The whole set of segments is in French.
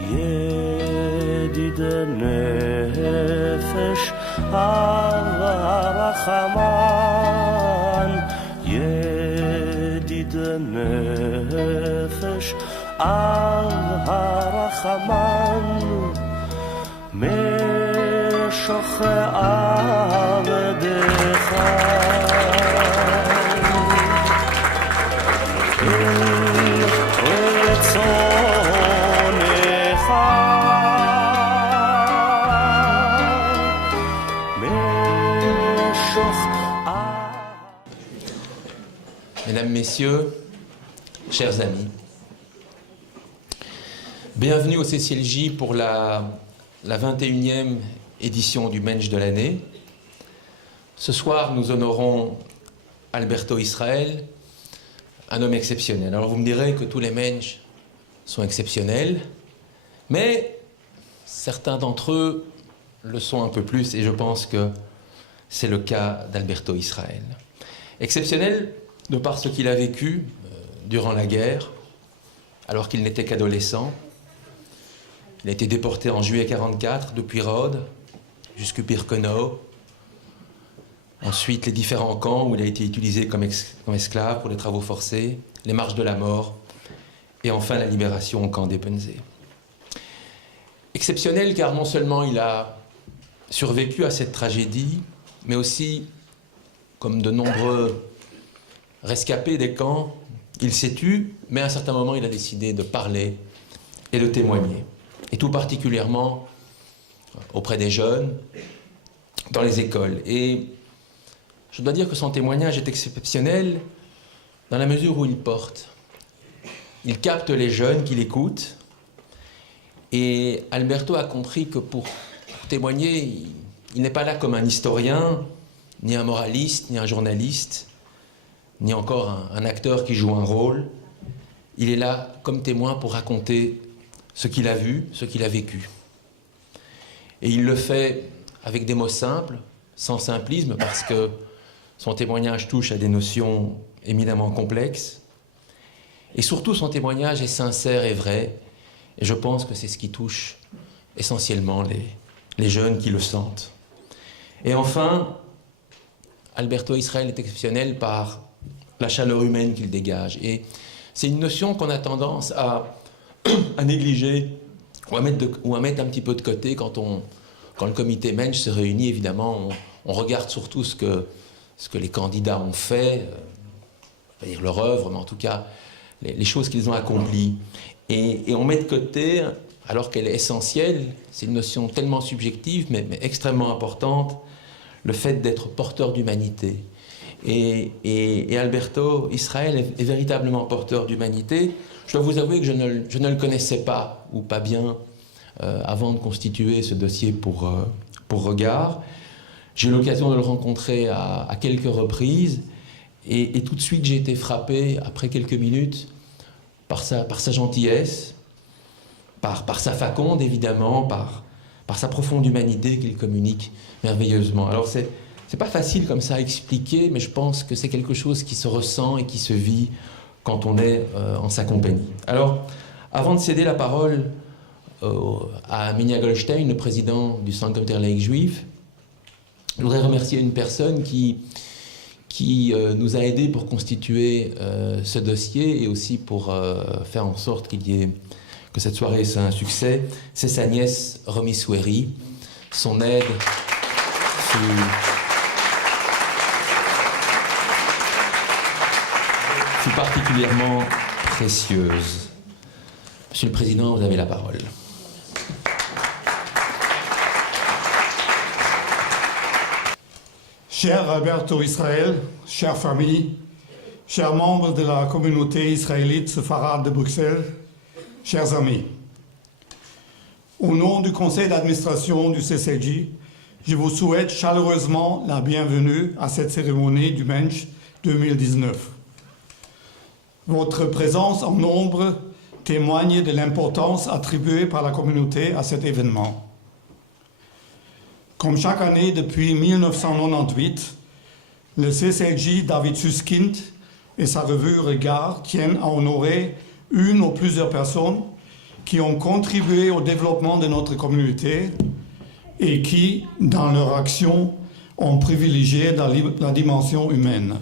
ידיד נפש הרחמן, ידיד נפש הרחמן, משוך עבדך Mesdames, Messieurs, chers amis, bienvenue au CCLJ pour la 21e édition du Mensch de l'année. Ce soir, nous honorons Alberto Israel, un homme exceptionnel. Alors vous me direz que tous les Mensch sont exceptionnels, mais certains d'entre eux le sont un peu plus, et je pense que c'est le cas d'Alberto Israel. Exceptionnel de par ce qu'il a vécu durant la guerre, alors qu'il n'était qu'adolescent. Il a été déporté en juillet 1944 depuis Rhodes jusqu'à Birkenau. Ensuite, les différents camps où il a été utilisé comme esclave pour les travaux forcés, les marches de la mort, et enfin la libération au camp d'Epensee. Exceptionnel car non seulement il a survécu à cette tragédie, mais aussi, comme de nombreux rescapé des camps, il s'est tu, mais à un certain moment, il a décidé de parler et de témoigner. Et tout particulièrement auprès des jeunes, dans les écoles. Et je dois dire que son témoignage est exceptionnel dans la mesure où il porte. Il capte les jeunes qui l'écoutent. Et Alberto a compris que pour témoigner, il n'est pas là comme un historien, ni un moraliste, ni un journaliste, ni encore un acteur qui joue un rôle. Il est là comme témoin pour raconter ce qu'il a vu, ce qu'il a vécu. Et il le fait avec des mots simples, sans simplisme, parce que son témoignage touche à des notions éminemment complexes. Et surtout, son témoignage est sincère et vrai. Et je pense que c'est ce qui touche essentiellement les jeunes qui le sentent. Et enfin, Alberto Israel est exceptionnel par la chaleur humaine qu'il dégage. Et c'est une notion qu'on a tendance à négliger ou à mettre un petit peu de côté quand le comité Mensch se réunit. Évidemment, on regarde surtout ce que les candidats ont fait, on va dire leur œuvre, mais en tout cas les choses qu'ils ont accomplies. Et on met de côté, alors qu'elle est essentielle, c'est une notion tellement subjective, mais extrêmement importante, le fait d'être porteur d'humanité. Et Alberto Israel est véritablement porteur d'humanité. Je dois vous avouer que je ne le connaissais pas, ou pas bien, avant de constituer ce dossier pour Regard. J'ai eu l'occasion de le rencontrer à quelques reprises, et tout de suite j'ai été frappé, après quelques minutes, par sa gentillesse, par sa faconde évidemment, par sa profonde humanité qu'il communique merveilleusement. Alors c'est pas facile comme ça à expliquer, mais je pense que c'est quelque chose qui se ressent et qui se vit quand on est en sa compagnie. Alors, avant de céder la parole à Minia Goldstein, le président du Centre communautaire laïque juif, je voudrais remercier une personne qui nous a aidés pour constituer ce dossier et aussi pour faire en sorte que cette soirée soit un succès. C'est sa nièce Romy Soueri. Son aide fut particulièrement précieuse. Monsieur le Président, vous avez la parole. Cher Alberto Israel, chère famille, chers membres de la communauté israélite séfarade de Bruxelles, chers amis, au nom du conseil d'administration du CCLJ, je vous souhaite chaleureusement la bienvenue à cette cérémonie du Mensch 2019. Votre présence en nombre témoigne de l'importance attribuée par la communauté à cet événement. Comme chaque année depuis 1998, le CCLJ David Susskind et sa revue Regard tiennent à honorer une ou plusieurs personnes qui ont contribué au développement de notre communauté et qui, dans leur action, ont privilégié la dimension humaine.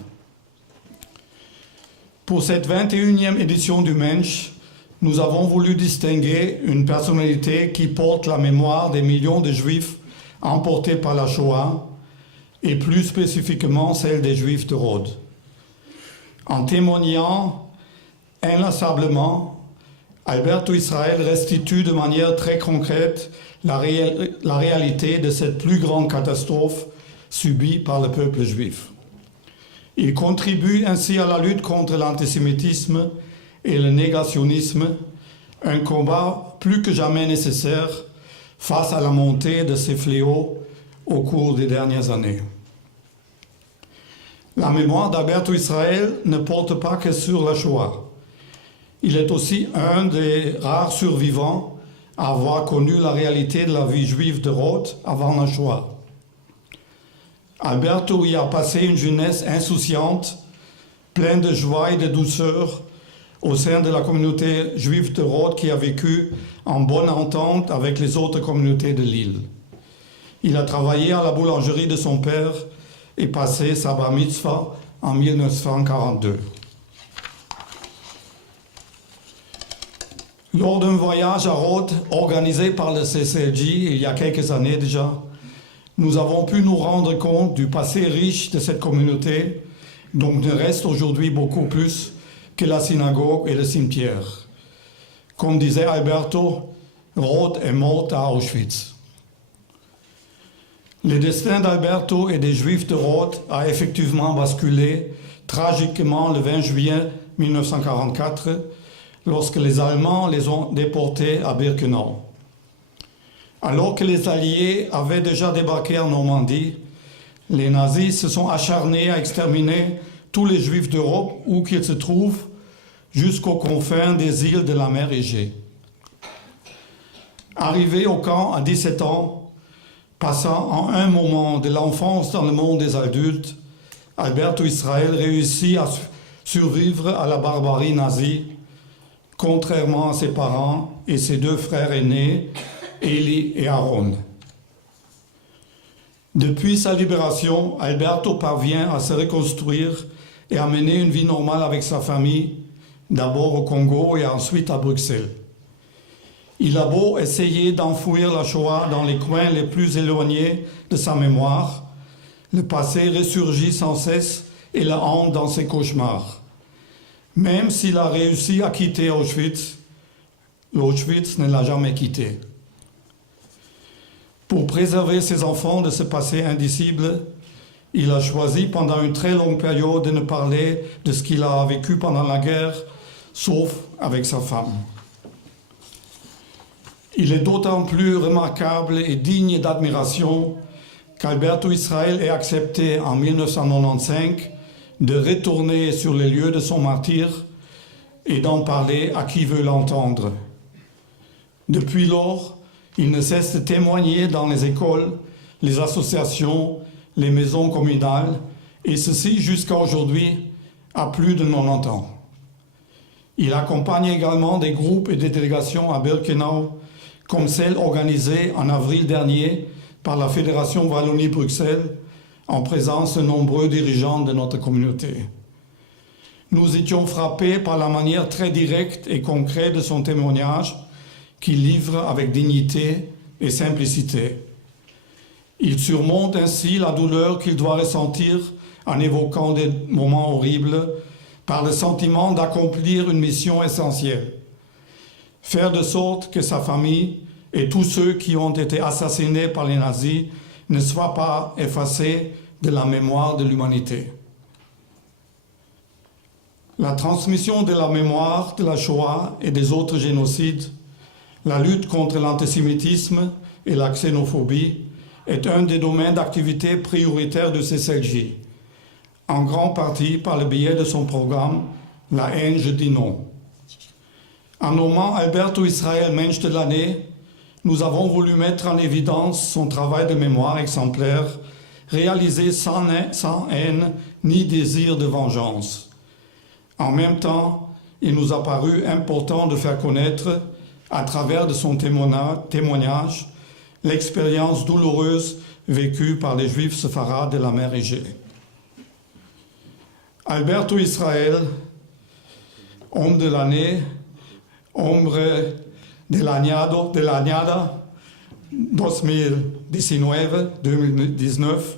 Pour cette 21e édition du Mensch, nous avons voulu distinguer une personnalité qui porte la mémoire des millions de Juifs emportés par la Shoah, et plus spécifiquement celle des Juifs de Rhodes. En témoignant inlassablement, Alberto Israel restitue de manière très concrète la réalité de cette plus grande catastrophe subie par le peuple juif. Il contribue ainsi à la lutte contre l'antisémitisme et le négationnisme, un combat plus que jamais nécessaire face à la montée de ces fléaux au cours des dernières années. La mémoire d'Alberto Israel ne porte pas que sur la Shoah. Il est aussi un des rares survivants à avoir connu la réalité de la vie juive de Rhodes avant la Shoah. Alberto y a passé une jeunesse insouciante, pleine de joie et de douceur, au sein de la communauté juive de Rhodes qui a vécu en bonne entente avec les autres communautés de l'île. Il a travaillé à la boulangerie de son père et passé sa bar mitzvah en 1942. Lors d'un voyage à Rhodes organisé par le CCLJ il y a quelques années déjà, nous avons pu nous rendre compte du passé riche de cette communauté, dont ne reste aujourd'hui beaucoup plus que la synagogue et le cimetière. Comme disait Alberto, Rhodes est morte à Auschwitz. Le destin d'Alberto et des Juifs de Rhodes a effectivement basculé tragiquement le 20 juillet 1944, lorsque les Allemands les ont déportés à Birkenau. Alors que les Alliés avaient déjà débarqué en Normandie, les nazis se sont acharnés à exterminer tous les Juifs d'Europe où qu'ils se trouvent, jusqu'aux confins des îles de la mer Égée. Arrivé au camp à 17 ans, passant en un moment de l'enfance dans le monde des adultes, Alberto Israel réussit à survivre à la barbarie nazie, contrairement à ses parents et ses deux frères aînés, Eli et Aaron. Depuis sa libération, Alberto parvient à se reconstruire et à mener une vie normale avec sa famille, d'abord au Congo et ensuite à Bruxelles. Il a beau essayer d'enfouir la Shoah dans les coins les plus éloignés de sa mémoire, le passé ressurgit sans cesse et le hante dans ses cauchemars. Même s'il a réussi à quitter Auschwitz, l'Auschwitz ne l'a jamais quitté. Pour préserver ses enfants de ce passé indicible, il a choisi pendant une très longue période de ne parler de ce qu'il a vécu pendant la guerre, sauf avec sa femme. Il est d'autant plus remarquable et digne d'admiration qu'Alberto Israel ait accepté en 1995 de retourner sur les lieux de son martyre et d'en parler à qui veut l'entendre. Depuis lors, il ne cesse de témoigner dans les écoles, les associations, les maisons communales, et ceci jusqu'à aujourd'hui, à plus de 90 ans. Il accompagne également des groupes et des délégations à Birkenau, comme celle organisée en avril dernier par la Fédération Wallonie-Bruxelles, en présence de nombreux dirigeants de notre communauté. Nous étions frappés par la manière très directe et concrète de son témoignage, qu'il livre avec dignité et simplicité. Il surmonte ainsi la douleur qu'il doit ressentir en évoquant des moments horribles par le sentiment d'accomplir une mission essentielle. Faire de sorte que sa famille et tous ceux qui ont été assassinés par les nazis ne soient pas effacés de la mémoire de l'humanité. La transmission de la mémoire de la Shoah et des autres génocides, la lutte contre l'antisémitisme et la xénophobie est un des domaines d'activité prioritaires de CCLJ, en grande partie par le biais de son programme « La haine, je dis non ». En nommant Alberto Israel Mensch de l'année, nous avons voulu mettre en évidence son travail de mémoire exemplaire, réalisé sans haine ni désir de vengeance. En même temps, il nous a paru important de faire connaître, à travers de son témoignage, l'expérience douloureuse vécue par les Juifs séfarades de la mer Égée. Alberto Israel, homme de l'année, hombre de l'Añada 2019,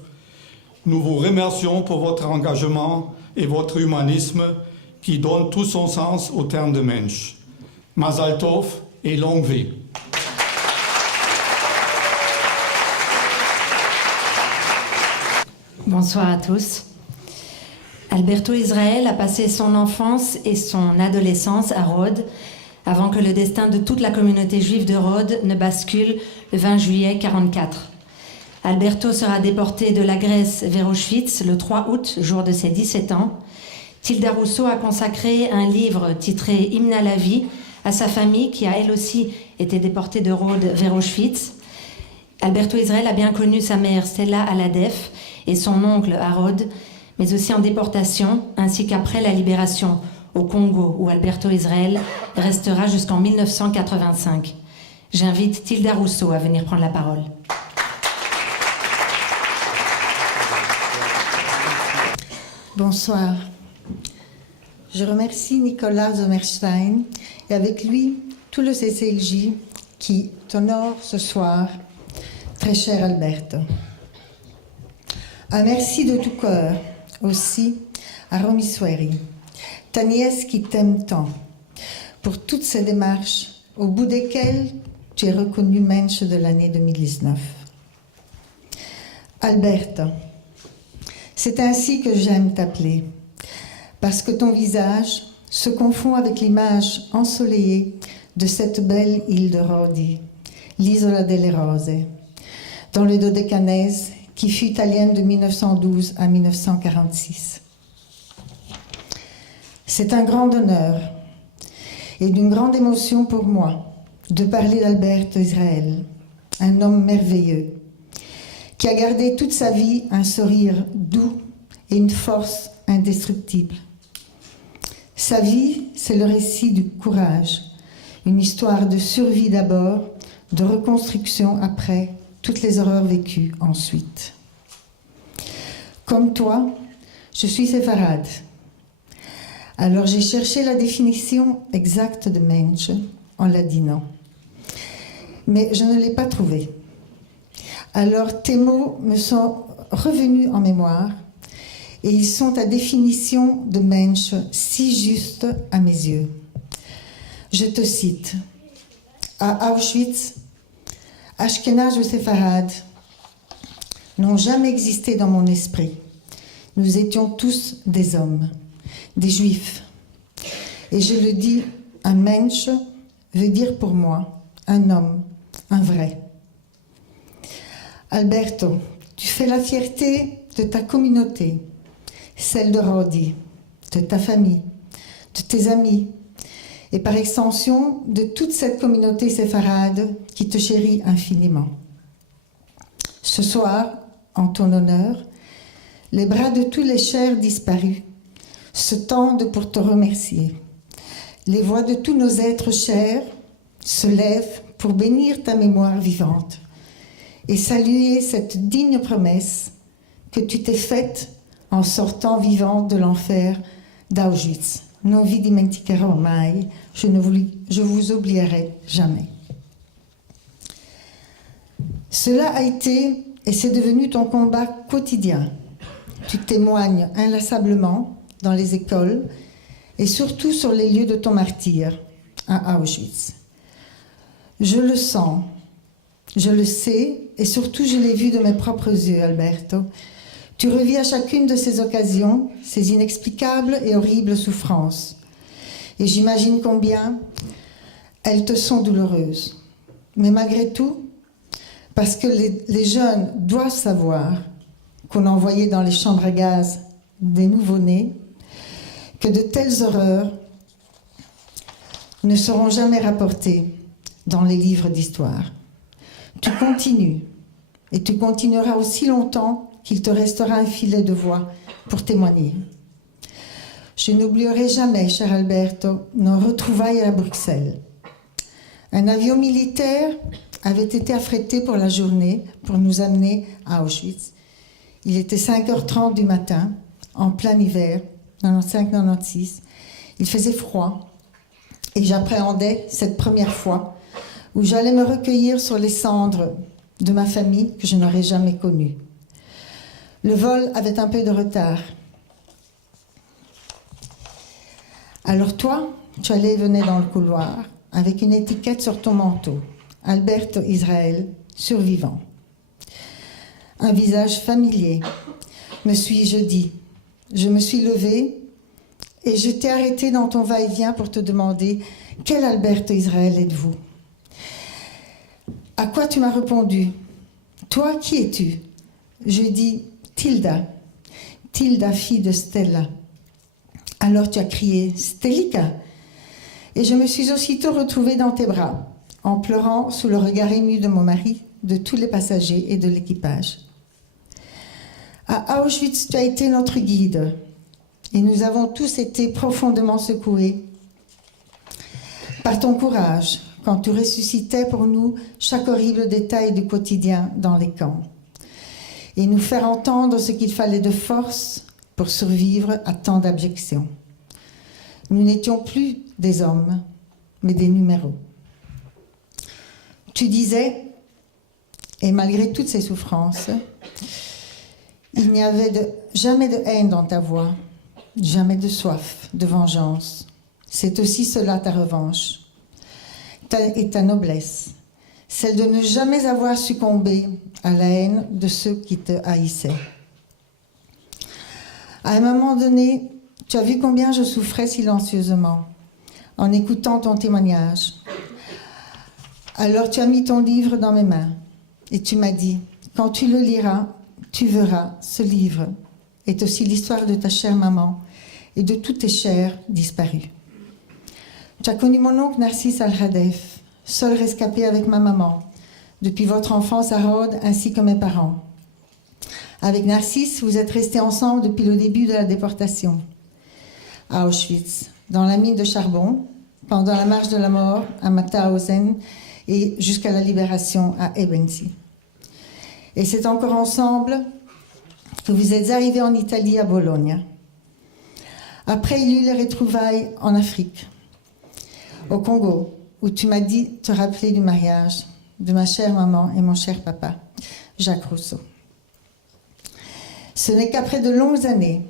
nous vous remercions pour votre engagement et votre humanisme qui donne tout son sens au terme de Mensch. Mazal Tov et longue vie. Bonsoir à tous. Alberto Israel a passé son enfance et son adolescence à Rhodes, avant que le destin de toute la communauté juive de Rhodes ne bascule le 20 juillet 1944. Alberto sera déporté de la Grèce vers Auschwitz le 3 août, jour de ses 17 ans. Tilda Rousseau a consacré un livre titré « Hymne à la vie » à sa famille qui a elle aussi été déportée de Rhodes vers Auschwitz. Alberto Israel a bien connu sa mère Stella Aladef et son oncle à Rhodes, mais aussi en déportation, ainsi qu'après la libération au Congo, où Alberto Israel restera jusqu'en 1985. J'invite Tilda Rousseau à venir prendre la parole. Bonsoir. Je remercie Nicolas Sommerstein et avec lui tout le CCLJ qui t'honore ce soir, très cher Alberto. Un merci de tout cœur aussi à Romy Sueri, ta nièce qui t'aime tant, pour toutes ces démarches au bout desquelles tu es reconnu Mensch de l'année 2019. Alberto, c'est ainsi que j'aime t'appeler, parce que ton visage se confond avec l'image ensoleillée de cette belle île de Rodi, l'Isola delle Rose, dans le Dodécanèse, qui fut italienne de 1912 à 1946. C'est un grand honneur et d'une grande émotion pour moi de parler d'Alberto Israel, un homme merveilleux, qui a gardé toute sa vie un sourire doux et une force indestructible. Sa vie, c'est le récit du courage, une histoire de survie d'abord, de reconstruction après, toutes les horreurs vécues ensuite. Comme toi, je suis séfarade. Alors j'ai cherché la définition exacte de Mensch en ladinant. Mais je ne l'ai pas trouvée. Alors tes mots me sont revenus en mémoire et ils sont ta définition de Mensch si juste à mes yeux. Je te cite. À Auschwitz, Ashkenaz ou séfarades n'ont jamais existé dans mon esprit. Nous étions tous des hommes, des juifs. Et je le dis, un Mensch veut dire pour moi un homme, un vrai. Alberto, tu fais la fierté de ta communauté, celle de Rodi, de ta famille, de tes amis, et par extension de toute cette communauté séfarade qui te chérit infiniment. Ce soir, en ton honneur, les bras de tous les chers disparus se tendent pour te remercier. Les voix de tous nos êtres chers se lèvent pour bénir ta mémoire vivante et saluer cette digne promesse que tu t'es faite en sortant vivant de l'enfer d'Auschwitz. Non vi dimenticherò mai, je vous oublierai jamais. Cela a été et c'est devenu ton combat quotidien. Tu témoignes inlassablement dans les écoles et surtout sur les lieux de ton martyre à Auschwitz. Je le sens, je le sais et surtout je l'ai vu de mes propres yeux, Alberto. Tu revis à chacune de ces occasions ces inexplicables et horribles souffrances. Et j'imagine combien elles te sont douloureuses. Mais malgré tout, parce que les jeunes doivent savoir qu'on envoyait dans les chambres à gaz des nouveau-nés, que de telles horreurs ne seront jamais rapportées dans les livres d'histoire. Tu continues, et tu continueras aussi longtemps qu'il te restera un filet de voix pour témoigner. Je n'oublierai jamais, cher Alberto, nos retrouvailles à Bruxelles. Un avion militaire avait été affrété pour la journée pour nous amener à Auschwitz. Il était 5h30 du matin, en plein hiver, 95-96. Il faisait froid et j'appréhendais cette première fois où j'allais me recueillir sur les cendres de ma famille que je n'aurais jamais connue. Le vol avait un peu de retard. Alors toi, tu allais et venais dans le couloir avec une étiquette sur ton manteau. Alberto Israel, survivant. Un visage familier, me suis-je dit. Je me suis levée et je t'ai arrêté dans ton va-et-vient pour te demander « Quel Alberto Israel êtes-vous » À quoi tu m'as répondu « Toi, qui es-tu » Je dis « Tilda, Tilda, fille de Stella ». Alors tu as crié « Stelika » et je me suis aussitôt retrouvée dans tes bras, en pleurant sous le regard ému de mon mari, de tous les passagers et de l'équipage. À Auschwitz, tu as été notre guide et nous avons tous été profondément secoués par ton courage quand tu ressuscitais pour nous chaque horrible détail du quotidien dans les camps et nous faire entendre ce qu'il fallait de force pour survivre à tant d'abjections. Nous n'étions plus des hommes, mais des numéros. Tu disais, et malgré toutes ces souffrances, il n'y avait jamais de haine dans ta voix, jamais de soif, de vengeance. C'est aussi cela ta revanche et ta noblesse, celle de ne jamais avoir succombé à la haine de ceux qui te haïssaient. À un moment donné, tu as vu combien je souffrais silencieusement en écoutant ton témoignage. Alors tu as mis ton livre dans mes mains et tu m'as dit, quand tu le liras, tu verras, ce livre est aussi l'histoire de ta chère maman et de tous tes chers disparus. Tu as connu mon oncle Narcisse Al-Hadef, seul rescapé avec ma maman, depuis votre enfance à Rhodes ainsi que mes parents. Avec Narcisse, vous êtes restés ensemble depuis le début de la déportation. À Auschwitz, dans la mine de charbon, pendant la marche de la mort à Mauthausen et jusqu'à la libération à Ebensee. Et c'est encore ensemble que vous êtes arrivés en Italie à Bologne. Après, il y eut les retrouvailles en Afrique, au Congo, où tu m'as dit te rappeler du mariage de ma chère maman et mon cher papa, Jacques Rousseau. Ce n'est qu'après de longues années,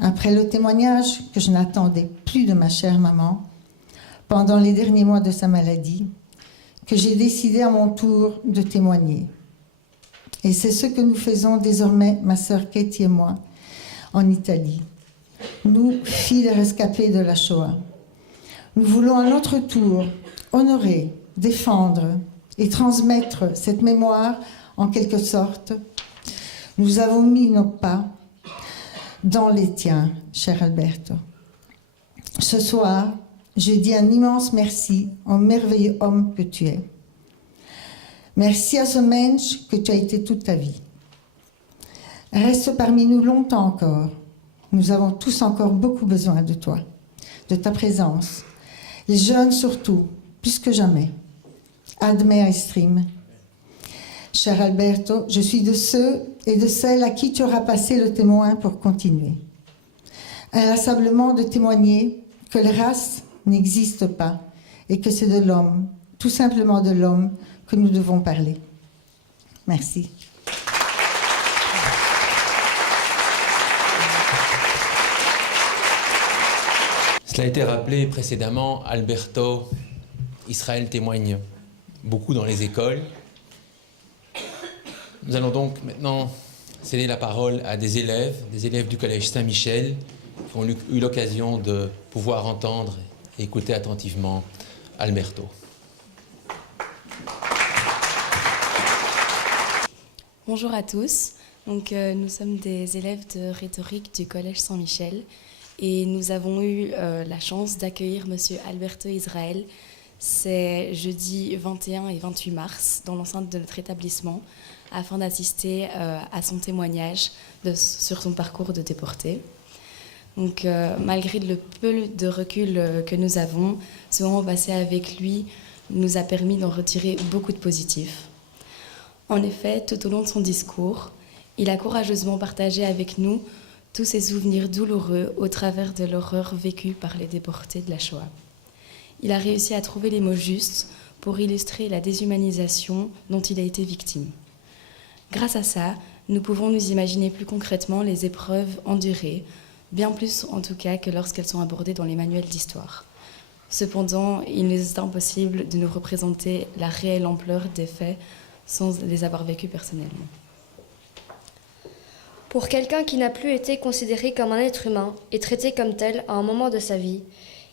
après le témoignage que je n'attendais plus de ma chère maman, pendant les derniers mois de sa maladie, que j'ai décidé à mon tour de témoigner. Et c'est ce que nous faisons désormais, ma sœur Katie et moi, en Italie. Nous, filles des rescapés de la Shoah. Nous voulons à notre tour honorer, défendre et transmettre cette mémoire en quelque sorte. Nous avons mis nos pas dans les tiens, cher Alberto. Ce soir, je dis un immense merci au merveilleux homme que tu es. Merci à ce mensch que tu as été toute ta vie. Reste parmi nous longtemps encore. Nous avons tous encore beaucoup besoin de toi, de ta présence. Les jeunes surtout, plus que jamais. Ad mea estrim. Cher Alberto, je suis de ceux et de celles à qui tu auras passé le témoin pour continuer. Inlassablement de témoigner que les races n'existent pas et que c'est de l'homme, tout simplement de l'homme, que nous devons parler. Merci. Cela a été rappelé précédemment, Alberto Israel témoigne beaucoup dans les écoles. Nous allons donc maintenant céder la parole à des élèves du collège Saint-Michel, qui ont eu l'occasion de pouvoir entendre et écouter attentivement Alberto. Bonjour à tous. Donc, nous sommes des élèves de rhétorique du Collège Saint-Michel et nous avons eu la chance d'accueillir Monsieur Alberto Israel. C'est jeudi 21 et 28 mars dans l'enceinte de notre établissement afin d'assister à son témoignage sur son parcours de déporté. Donc, malgré le peu de recul que nous avons, ce moment passé avec lui nous a permis d'en retirer beaucoup de positifs. En effet, tout au long de son discours, il a courageusement partagé avec nous tous ses souvenirs douloureux au travers de l'horreur vécue par les déportés de la Shoah. Il a réussi à trouver les mots justes pour illustrer la déshumanisation dont il a été victime. Grâce à ça, nous pouvons nous imaginer plus concrètement les épreuves endurées, bien plus en tout cas que lorsqu'elles sont abordées dans les manuels d'histoire. Cependant, il nous est impossible de nous représenter la réelle ampleur des faits sans les avoir vécus personnellement. Pour quelqu'un qui n'a plus été considéré comme un être humain et traité comme tel à un moment de sa vie,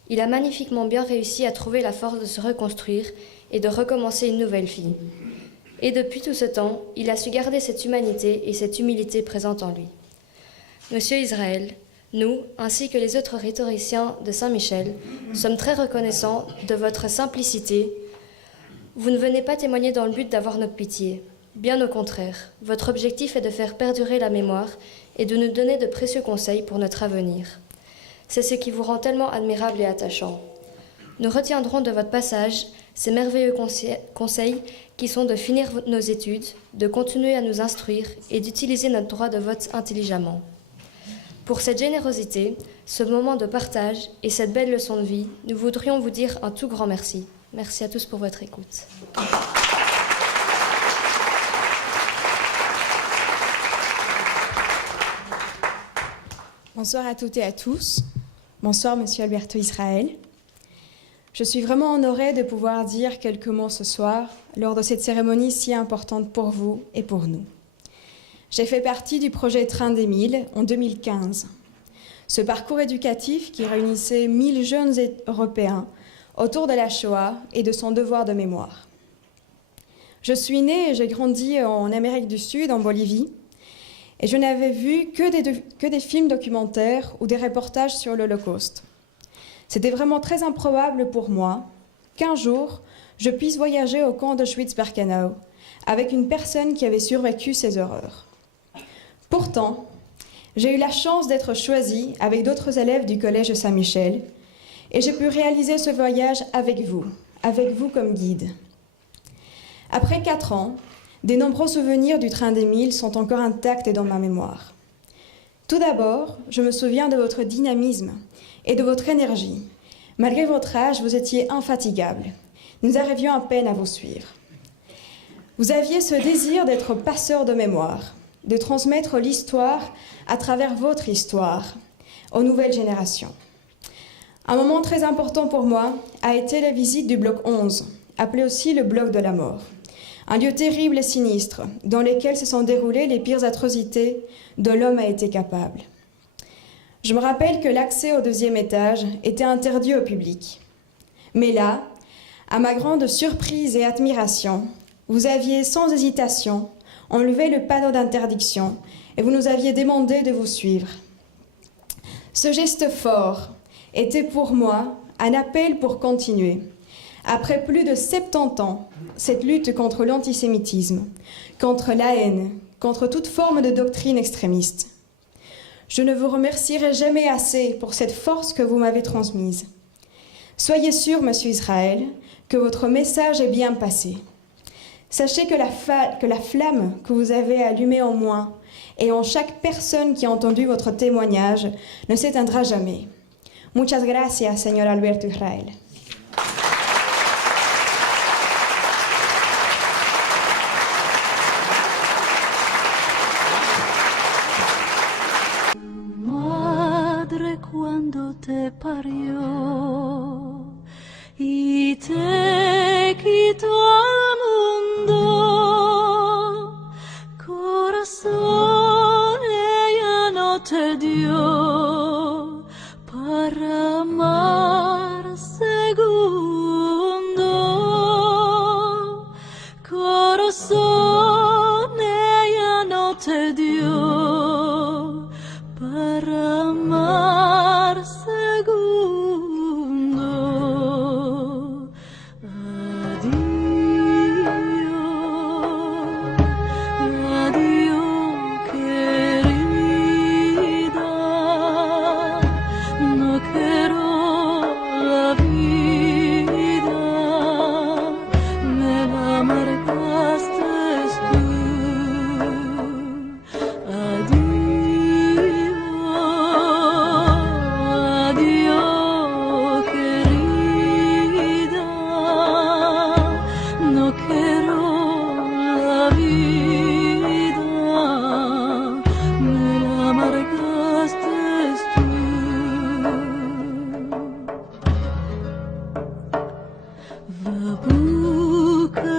il a magnifiquement bien réussi à trouver la force de se reconstruire et de recommencer une nouvelle vie. Et depuis tout ce temps, il a su garder cette humanité et cette humilité présentes en lui. Monsieur Israël, nous, ainsi que les autres rhétoriciens de Saint-Michel, sommes très reconnaissants de votre simplicité. Vous ne venez pas témoigner dans le but d'avoir notre pitié. Bien au contraire, votre objectif est de faire perdurer la mémoire et de nous donner de précieux conseils pour notre avenir. C'est ce qui vous rend tellement admirable et attachant. Nous retiendrons de votre passage ces merveilleux conseils qui sont de finir nos études, de continuer à nous instruire et d'utiliser notre droit de vote intelligemment. Pour cette générosité, ce moment de partage et cette belle leçon de vie, nous voudrions vous dire un tout grand merci. Merci à tous pour votre écoute. Bonsoir à toutes et à tous. Bonsoir, Monsieur Alberto Israël. Je suis vraiment honorée de pouvoir dire quelques mots ce soir lors de cette cérémonie si importante pour vous et pour nous. J'ai fait partie du projet Train des 1000 en 2015. Ce parcours éducatif qui réunissait 1000 jeunes Européens autour de la Shoah et de son devoir de mémoire. Je suis née et j'ai grandi en Amérique du Sud, en Bolivie, et je n'avais vu que des films documentaires ou des reportages sur l'Holocauste. C'était vraiment très improbable pour moi qu'un jour, je puisse voyager au camp d'Auschwitz-Birkenau avec une personne qui avait survécu ces horreurs. Pourtant, j'ai eu la chance d'être choisie avec d'autres élèves du collège Saint-Michel et j'ai pu réaliser ce voyage avec vous comme guide. Après 4 ans, des nombreux souvenirs du Train des 1000 sont encore intacts et dans ma mémoire. Tout d'abord, je me souviens de votre dynamisme et de votre énergie. Malgré votre âge, vous étiez infatigable. Nous arrivions à peine à vous suivre. Vous aviez ce désir d'être passeur de mémoire, de transmettre l'histoire à travers votre histoire aux nouvelles générations. Un moment très important pour moi a été la visite du bloc 11, appelé aussi le bloc de la mort. Un lieu terrible et sinistre, dans lequel se sont déroulées les pires atrocités dont l'homme a été capable. Je me rappelle que l'accès au 2e étage était interdit au public. Mais là, à ma grande surprise et admiration, vous aviez sans hésitation enlevé le panneau d'interdiction et vous nous aviez demandé de vous suivre. Ce geste fort était pour moi un appel pour continuer. Après plus de 70 ans, cette lutte contre l'antisémitisme, contre la haine, contre toute forme de doctrine extrémiste. Je ne vous remercierai jamais assez pour cette force que vous m'avez transmise. Soyez sûr, Monsieur Israël, que votre message est bien passé. Sachez que la flamme que vous avez allumée en moi et en chaque personne qui a entendu votre témoignage ne s'éteindra jamais. Muchas gracias, Señor Alberto Israel. Cuando te parió y te quitó al mundo, corazón ella no te dio para amar segundo, corazón ella no te dio para amar segundo. Adiós, querida, no quiero la vida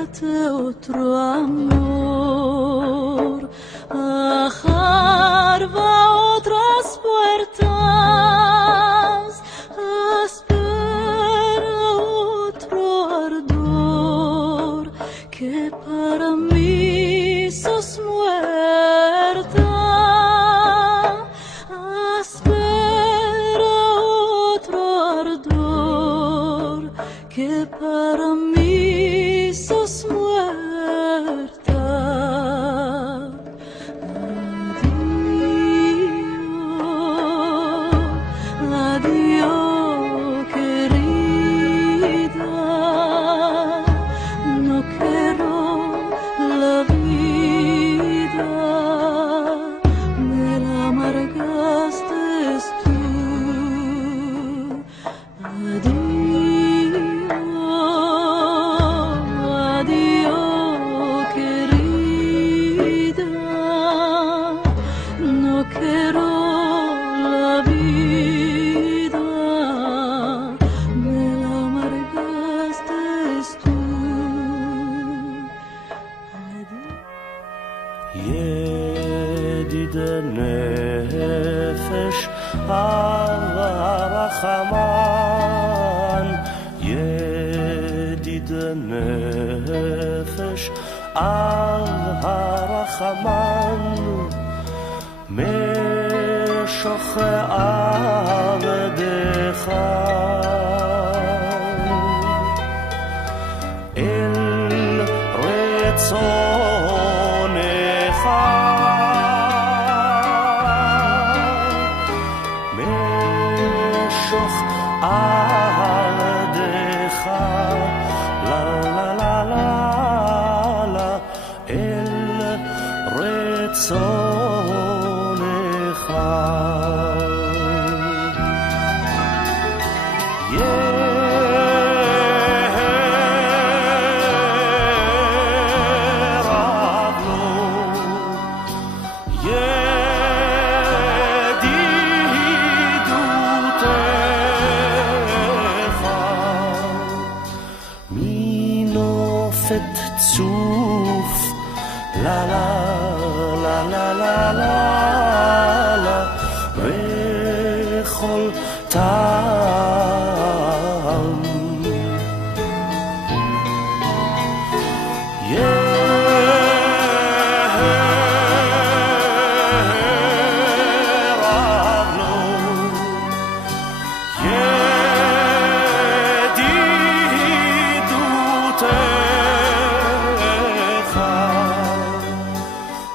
muerte otro amor, ajarba otras puertas, espera otro ardor, que para mí sos muerta, espera otro ardor, que para mí sos muerta. Adiós, adiós, querida, no quiero la vida, me la amargaste tú. Adiós, querida, no quiero la vida, me la amargaste tú. ידיד נפש הרחמן, ידיד נפש הרחמן, משוך עבדך אל רצונך, משוך עבדך, לה לה לה לה לה, אל רצונך. צוף, לה לה לה לה לה לה לה, וכל טעם ירב לו,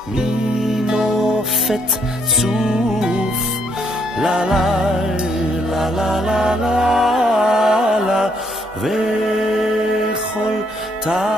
מנופת צוף, לה לה לה לה לה לה לה, וכל טעם.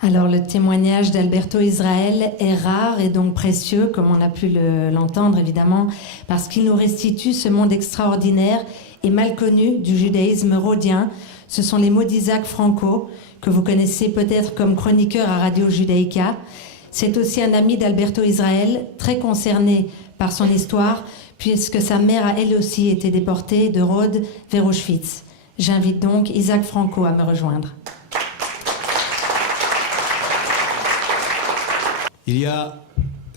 Alors le témoignage d'Alberto Israel est rare et donc précieux, comme on a pu l'entendre évidemment, parce qu'il nous restitue ce monde extraordinaire et mal connu du judaïsme rhodien. Ce sont les mots d'Isaac Franco, que vous connaissez peut-être comme chroniqueur à Radio Judaïka. C'est aussi un ami d'Alberto Israel, très concerné par son histoire, puisque sa mère a elle aussi été déportée de Rhodes vers Auschwitz. J'invite donc Isaac Franco à me rejoindre. Il y a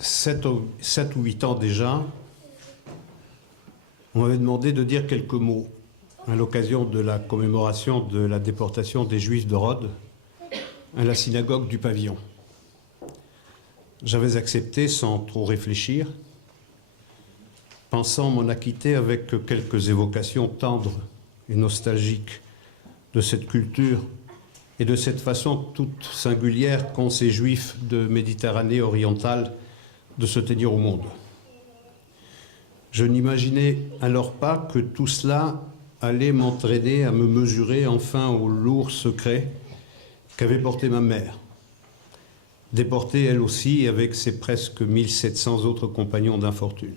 7 ou 8 ans déjà, on m'avait demandé de dire quelques mots à l'occasion de la commémoration de la déportation des Juifs de Rhodes à la synagogue du Pavillon. J'avais accepté sans trop réfléchir, pensant m'en acquitter avec quelques évocations tendres et nostalgiques de cette culture et de cette façon toute singulière qu'ont ces Juifs de Méditerranée orientale de se tenir au monde. Je n'imaginais alors pas que tout cela allait m'entraîner à me mesurer enfin au lourd secret qu'avait porté ma mère, déportée elle aussi avec ses presque 1700 autres compagnons d'infortune.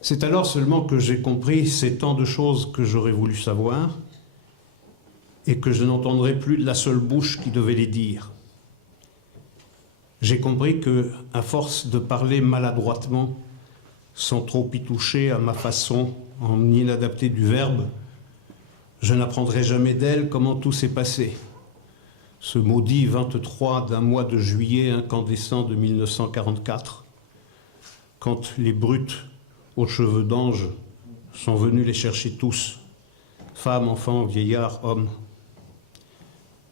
C'est alors seulement que j'ai compris ces tant de choses que j'aurais voulu savoir et que je n'entendrai plus de la seule bouche qui devait les dire. j'ai compris que, à force de parler maladroitement, sans trop y toucher à ma façon, en inadapté du verbe, je n'apprendrai jamais d'elle comment tout s'est passé. Ce maudit 23 d'un mois de juillet incandescent de 1944, quand les brutes aux cheveux d'ange sont venus les chercher tous, femmes, enfants, vieillards, hommes.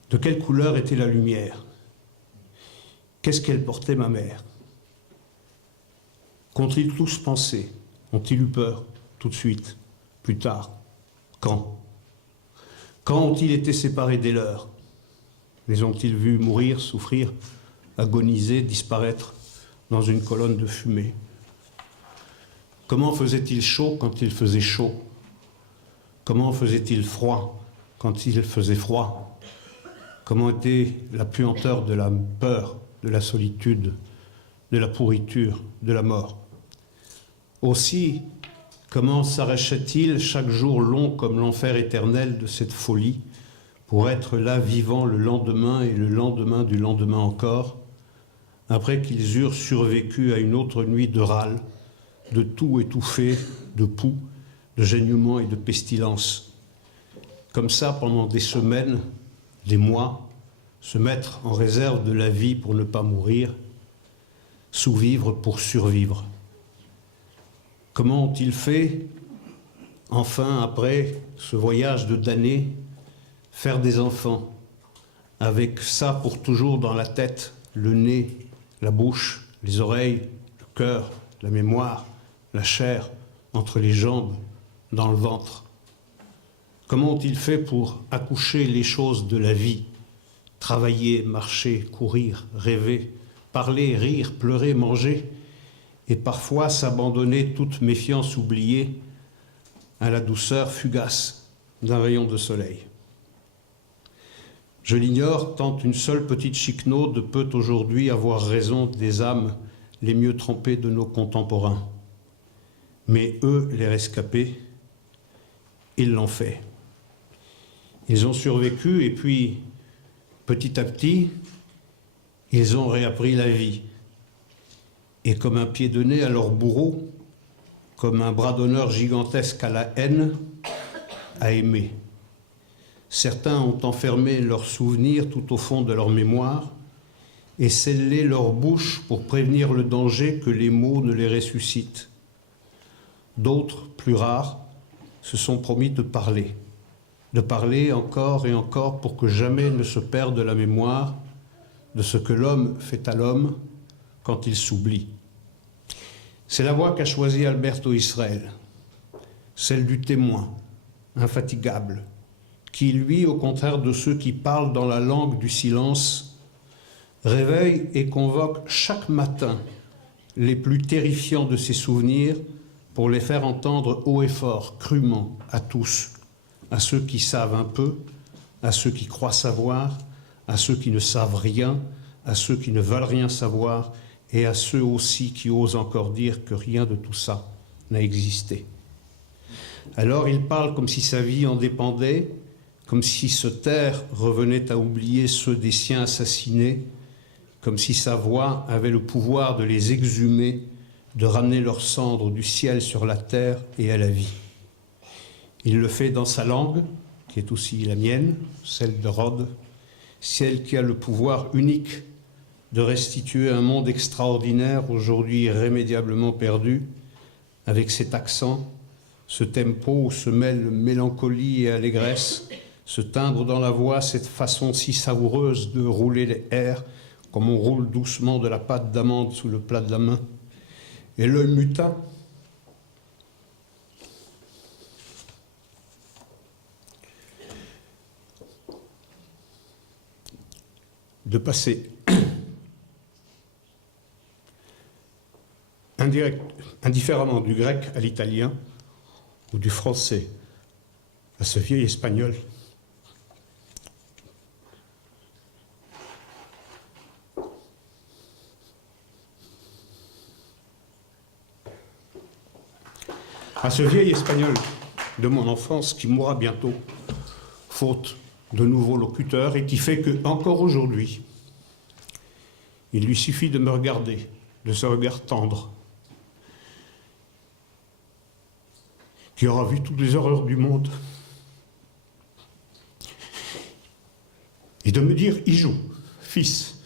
De quelle couleur était la lumière? Qu'est-ce qu'elle portait, ma mère? Qu'ont-ils tous pensé? Ont-ils eu peur? Tout de suite? Plus tard? Quand? Quand ont-ils été séparés des leurs? Les ont-ils vus mourir, souffrir, agoniser, disparaître dans une colonne de fumée? Comment faisait-il chaud quand il faisait chaud? Comment faisait-il froid quand il faisait froid? Comment était la puanteur de la peur, de la solitude, de la pourriture, de la mort? Aussi, comment s'arrachait-il chaque jour long comme l'enfer éternel de cette folie pour être là vivant le lendemain et le lendemain du lendemain encore, après qu'ils eurent survécu à une autre nuit de râle, de tout étouffé, de poux, de gênements et de pestilence. Comme ça, pendant des semaines, des mois, se mettre en réserve de la vie pour ne pas mourir, sous-vivre pour survivre. Comment ont-ils fait, enfin, après ce voyage de damnés, faire des enfants, avec ça pour toujours dans la tête, le nez, la bouche, les oreilles, le cœur, la mémoire, la chair, entre les jambes, dans le ventre? Comment ont-ils fait pour accoucher les choses de la vie, travailler, marcher, courir, rêver, parler, rire, pleurer, manger, et parfois s'abandonner toute méfiance oubliée à la douceur fugace d'un rayon de soleil? Je l'ignore, tant une seule petite chiquenaude peut aujourd'hui avoir raison des âmes les mieux trempées de nos contemporains. Mais eux, les rescapés, ils l'ont fait. Ils ont survécu et puis, petit à petit, ils ont réappris la vie. Et comme un pied de nez à leur bourreau, comme un bras d'honneur gigantesque à la haine, à aimer. Certains ont enfermé leurs souvenirs tout au fond de leur mémoire et scellé leur bouche pour prévenir le danger que les mots ne les ressuscitent. D'autres, plus rares, se sont promis de parler encore et encore pour que jamais ne se perde la mémoire de ce que l'homme fait à l'homme quand il s'oublie. C'est la voie qu'a choisie Alberto Israel, celle du témoin, infatigable, qui, lui, au contraire de ceux qui parlent dans la langue du silence, réveille et convoque chaque matin les plus terrifiants de ses souvenirs pour les faire entendre haut et fort, crûment, à tous, à ceux qui savent un peu, à ceux qui croient savoir, à ceux qui ne savent rien, à ceux qui ne veulent rien savoir, et à ceux aussi qui osent encore dire que rien de tout ça n'a existé. Alors il parle comme si sa vie en dépendait, comme si se taire revenait à oublier ceux des siens assassinés, comme si sa voix avait le pouvoir de les exhumer, de ramener leurs cendres du ciel sur la terre et à la vie. Il le fait dans sa langue, qui est aussi la mienne, celle de Rhodes, celle qui a le pouvoir unique de restituer un monde extraordinaire, aujourd'hui irrémédiablement perdu, avec cet accent, ce tempo où se mêlent mélancolie et allégresse, ce timbre dans la voix, cette façon si savoureuse de rouler les airs, comme on roule doucement de la pâte d'amande sous le plat de la main, et l'œil mutin, de passer indifféremment du grec à l'italien ou du français à ce vieil espagnol. À ce vieil espagnol de mon enfance qui mourra bientôt, faute de nouveaux locuteurs, et qui fait que, encore aujourd'hui, Il lui suffit de me regarder, de ce regard tendre, qui aura vu toutes les horreurs du monde, et de me dire « y joue, fils »,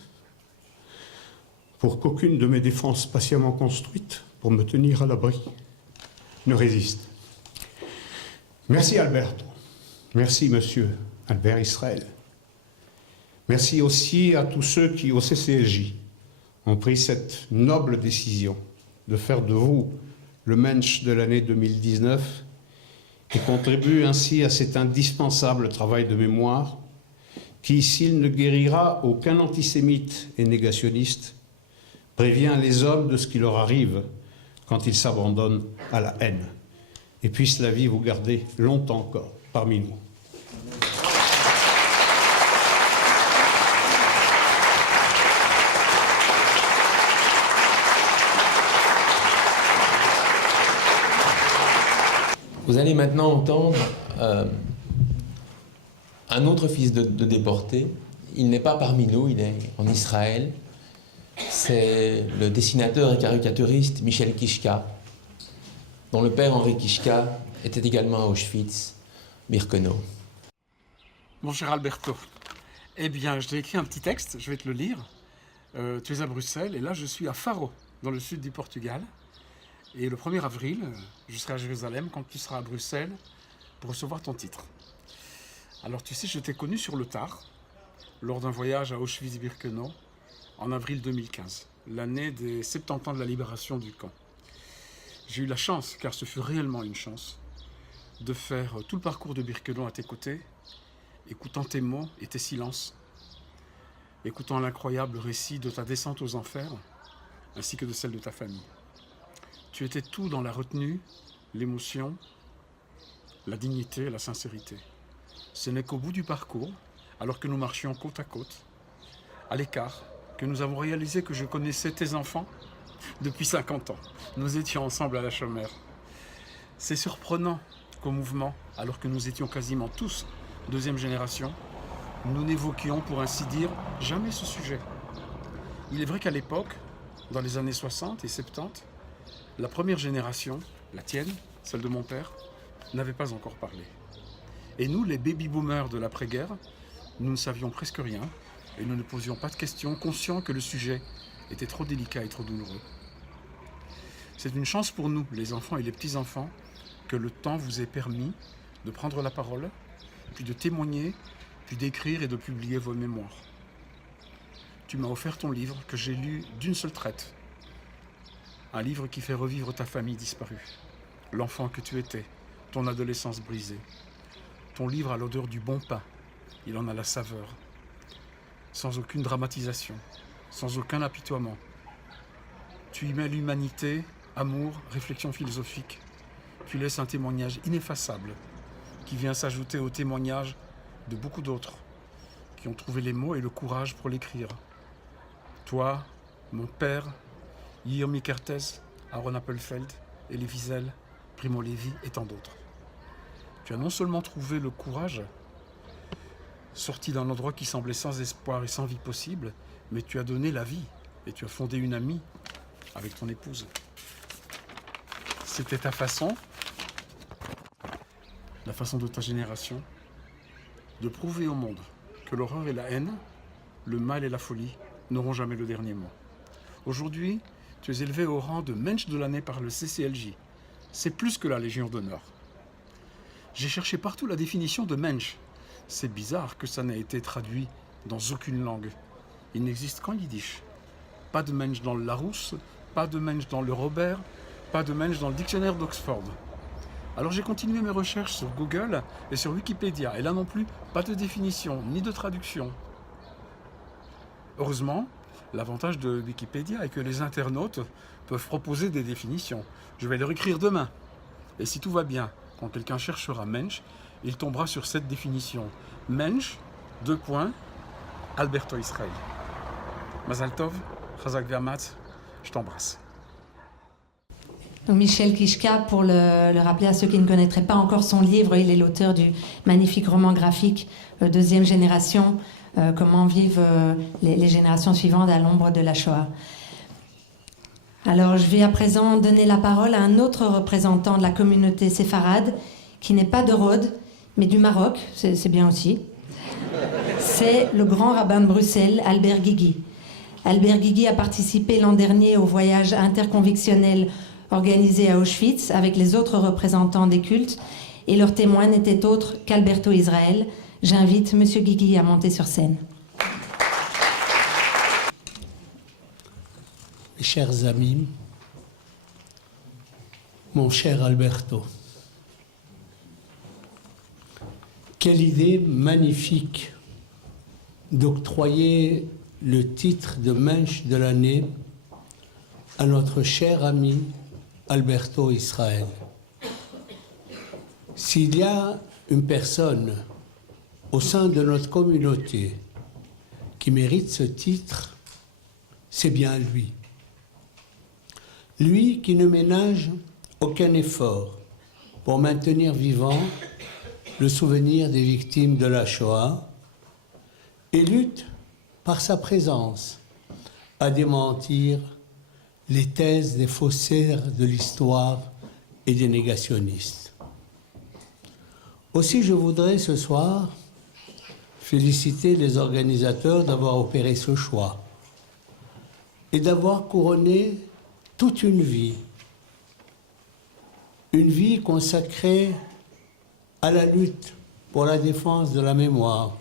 pour qu'aucune de mes défenses patiemment construites pour me tenir à l'abri ne résiste. Merci Alberto, merci monsieur Albert Israël. Merci aussi à tous ceux qui, au CCLJ, ont pris cette noble décision de faire de vous le Mensch de l'année 2019 et contribuent ainsi à cet indispensable travail de mémoire qui, s'il ne guérira aucun antisémite et négationniste, prévient les hommes de ce qui leur arrive quand ils s'abandonnent à la haine. Et puisse la vie vous garder longtemps encore parmi nous. Vous allez maintenant entendre un autre fils de déporté. Il n'est pas parmi nous, il est en Israël. C'est le dessinateur et caricaturiste Michel Kishka, dont le père Henri Kishka était également à Auschwitz-Birkenau. Mon cher Alberto, eh bien, je t'ai écrit un petit texte, je vais te le lire. Tu es à Bruxelles et là, je suis à Faro, dans le sud du Portugal. Et le 1er avril, je serai à Jérusalem quand tu seras à Bruxelles pour recevoir ton titre. Alors, tu sais, je t'ai connu sur le tard, lors d'un voyage à Auschwitz-Birkenau, en avril 2015, l'année des 70 ans de la libération du camp. J'ai eu la chance, car ce fut réellement une chance, de faire tout le parcours de Birkenau à tes côtés, écoutant tes mots et tes silences, écoutant l'incroyable récit de ta descente aux enfers, ainsi que de celle de ta famille. Tu étais tout dans la retenue, l'émotion, la dignité et la sincérité. Ce n'est qu'au bout du parcours, alors que nous marchions côte à côte, à l'écart, que nous avons réalisé que je connaissais tes enfants depuis 50 ans. Nous étions ensemble à la chômeur. C'est surprenant qu'au mouvement, alors que nous étions quasiment tous deuxième génération, nous n'évoquions, pour ainsi dire, jamais ce sujet. Il est vrai qu'à l'époque, dans les années 60 et 70, la première génération, la tienne, celle de mon père, n'avait pas encore parlé. Et nous, les baby-boomers de l'après-guerre, nous ne savions presque rien et nous ne posions pas de questions, conscients que le sujet était trop délicat et trop douloureux. C'est une chance pour nous, les enfants et les petits-enfants, que le temps vous ait permis de prendre la parole, puis de témoigner, puis d'écrire et de publier vos mémoires. Tu m'as offert ton livre que j'ai lu d'une seule traite. Un livre qui fait revivre ta famille disparue, l'enfant que tu étais, ton adolescence brisée. Ton livre a l'odeur du bon pain, il en a la saveur, sans aucune dramatisation, sans aucun apitoiement. Tu y mets l'humanité, amour, réflexion philosophique. Tu laisses un témoignage ineffaçable qui vient s'ajouter au témoignage de beaucoup d'autres qui ont trouvé les mots et le courage pour l'écrire. Toi, mon père, Yirmi Kertész, Aaron Appelfeld, Elie Wiesel, Primo Levi et tant d'autres. Tu as non seulement trouvé le courage, sorti d'un endroit qui semblait sans espoir et sans vie possible, mais tu as donné la vie et tu as fondé une amie avec ton épouse. C'était ta façon, la façon de ta génération, de prouver au monde que l'horreur et la haine, le mal et la folie n'auront jamais le dernier mot. Aujourd'hui, tu es élevé au rang de Mensch de l'année par le CCLJ. C'est plus que la Légion d'honneur. J'ai cherché partout la définition de Mensch. C'est bizarre que ça n'ait été traduit dans aucune langue. Il n'existe qu'en yiddish. Pas de Mensch dans le Larousse, pas de Mensch dans le Robert, pas de Mensch dans le dictionnaire d'Oxford. Alors j'ai continué mes recherches sur Google et sur Wikipédia. Et là non plus, pas de définition, ni de traduction. Heureusement, l'avantage de Wikipédia est que les internautes peuvent proposer des définitions. Je vais leur écrire demain. Et si tout va bien, quand quelqu'un cherchera Mensch, il tombera sur cette définition. Mensch, : Alberto Israël. Mazal Tov, Chazak Ve'amatz, je t'embrasse. Donc Michel Kishka, pour le rappeler à ceux qui ne connaîtraient pas encore son livre, il est l'auteur du magnifique roman graphique Deuxième génération, comment vivent les générations suivantes à l'ombre de la Shoah. Alors je vais à présent donner la parole à un autre représentant de la communauté séfarade, qui n'est pas de Rhodes, mais du Maroc, c'est bien aussi. C'est le grand rabbin de Bruxelles, Albert Guigui. Albert Guigui a participé l'an dernier au voyage interconvictionnel organisé à Auschwitz avec les autres représentants des cultes, et leur témoin n'était autre qu'Alberto Israël. J'invite M. Guigui à monter sur scène. Mes chers amis, mon cher Alberto, quelle idée magnifique d'octroyer le titre de Mensch de l'année à notre cher ami Alberto Israël. S'il y a une personne au sein de notre communauté qui mérite ce titre, c'est bien lui. Lui qui ne ménage aucun effort pour maintenir vivant le souvenir des victimes de la Shoah et lutte par sa présence à démentir les thèses des faussaires de l'histoire et des négationnistes. Aussi, je voudrais ce soir féliciter les organisateurs d'avoir opéré ce choix et d'avoir couronné toute une vie consacrée à la lutte pour la défense de la mémoire,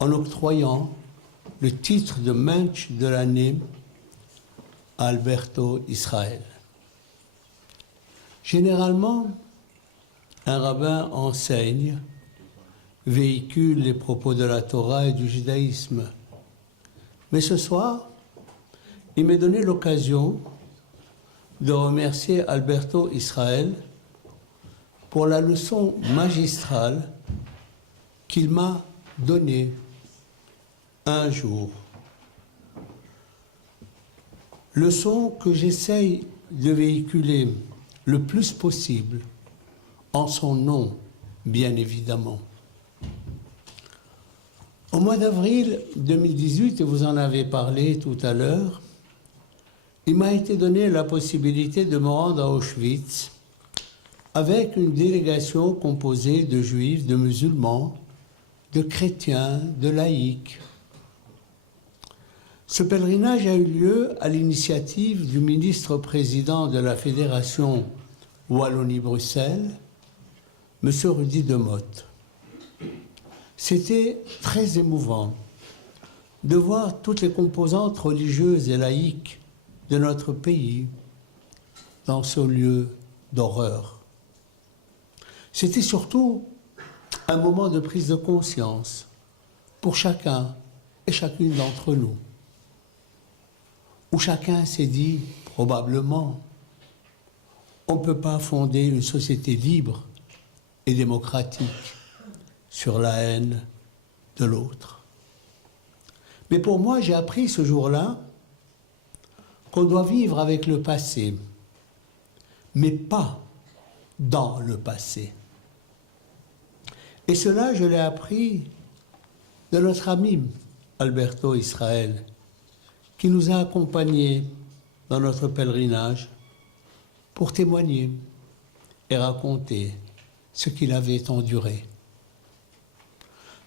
en octroyant le titre de Mensch de l'année à Alberto Israël. Généralement, un rabbin enseigne, véhicule les propos de la Torah et du judaïsme. Mais ce soir, il m'est donné l'occasion de remercier Alberto Israël pour la leçon magistrale qu'il m'a donnée un jour. Leçon que j'essaye de véhiculer le plus possible, en son nom, bien évidemment. Au mois d'avril 2018, et vous en avez parlé tout à l'heure, il m'a été donné la possibilité de me rendre à Auschwitz avec une délégation composée de juifs, de musulmans, de chrétiens, de laïcs. Ce pèlerinage a eu lieu à l'initiative du ministre-président de la Fédération Wallonie-Bruxelles, M. Rudy Demotte. C'était très émouvant de voir toutes les composantes religieuses et laïques de notre pays dans ce lieu d'horreur. C'était surtout un moment de prise de conscience pour chacun et chacune d'entre nous, où chacun s'est dit, probablement, on ne peut pas fonder une société libre et démocratique sur la haine de l'autre. Mais pour moi, j'ai appris ce jour-là qu'on doit vivre avec le passé, mais pas dans le passé. Et cela, je l'ai appris de notre ami Alberto Israël, qui nous a accompagnés dans notre pèlerinage pour témoigner et raconter ce qu'il avait enduré.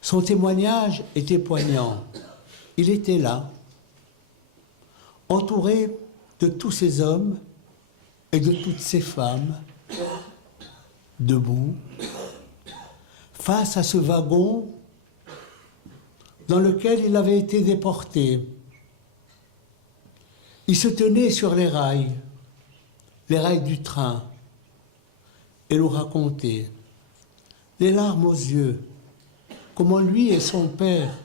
Son témoignage était poignant. Il était là, entouré de tous ces hommes et de toutes ces femmes, debout, face à ce wagon dans lequel il avait été déporté. Il se tenait sur les rails du train, et nous racontait, les larmes aux yeux, comment lui et son père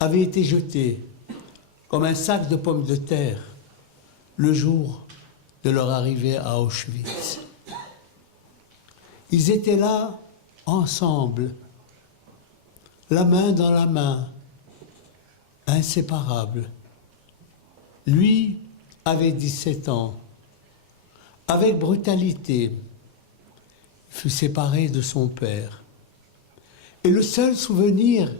avaient été jetés comme un sac de pommes de terre le jour de leur arrivée à Auschwitz. Ils étaient là, ensemble, la main dans la main, inséparables. Lui avait 17 ans. Avec brutalité, il fut séparé de son père. Et le seul souvenir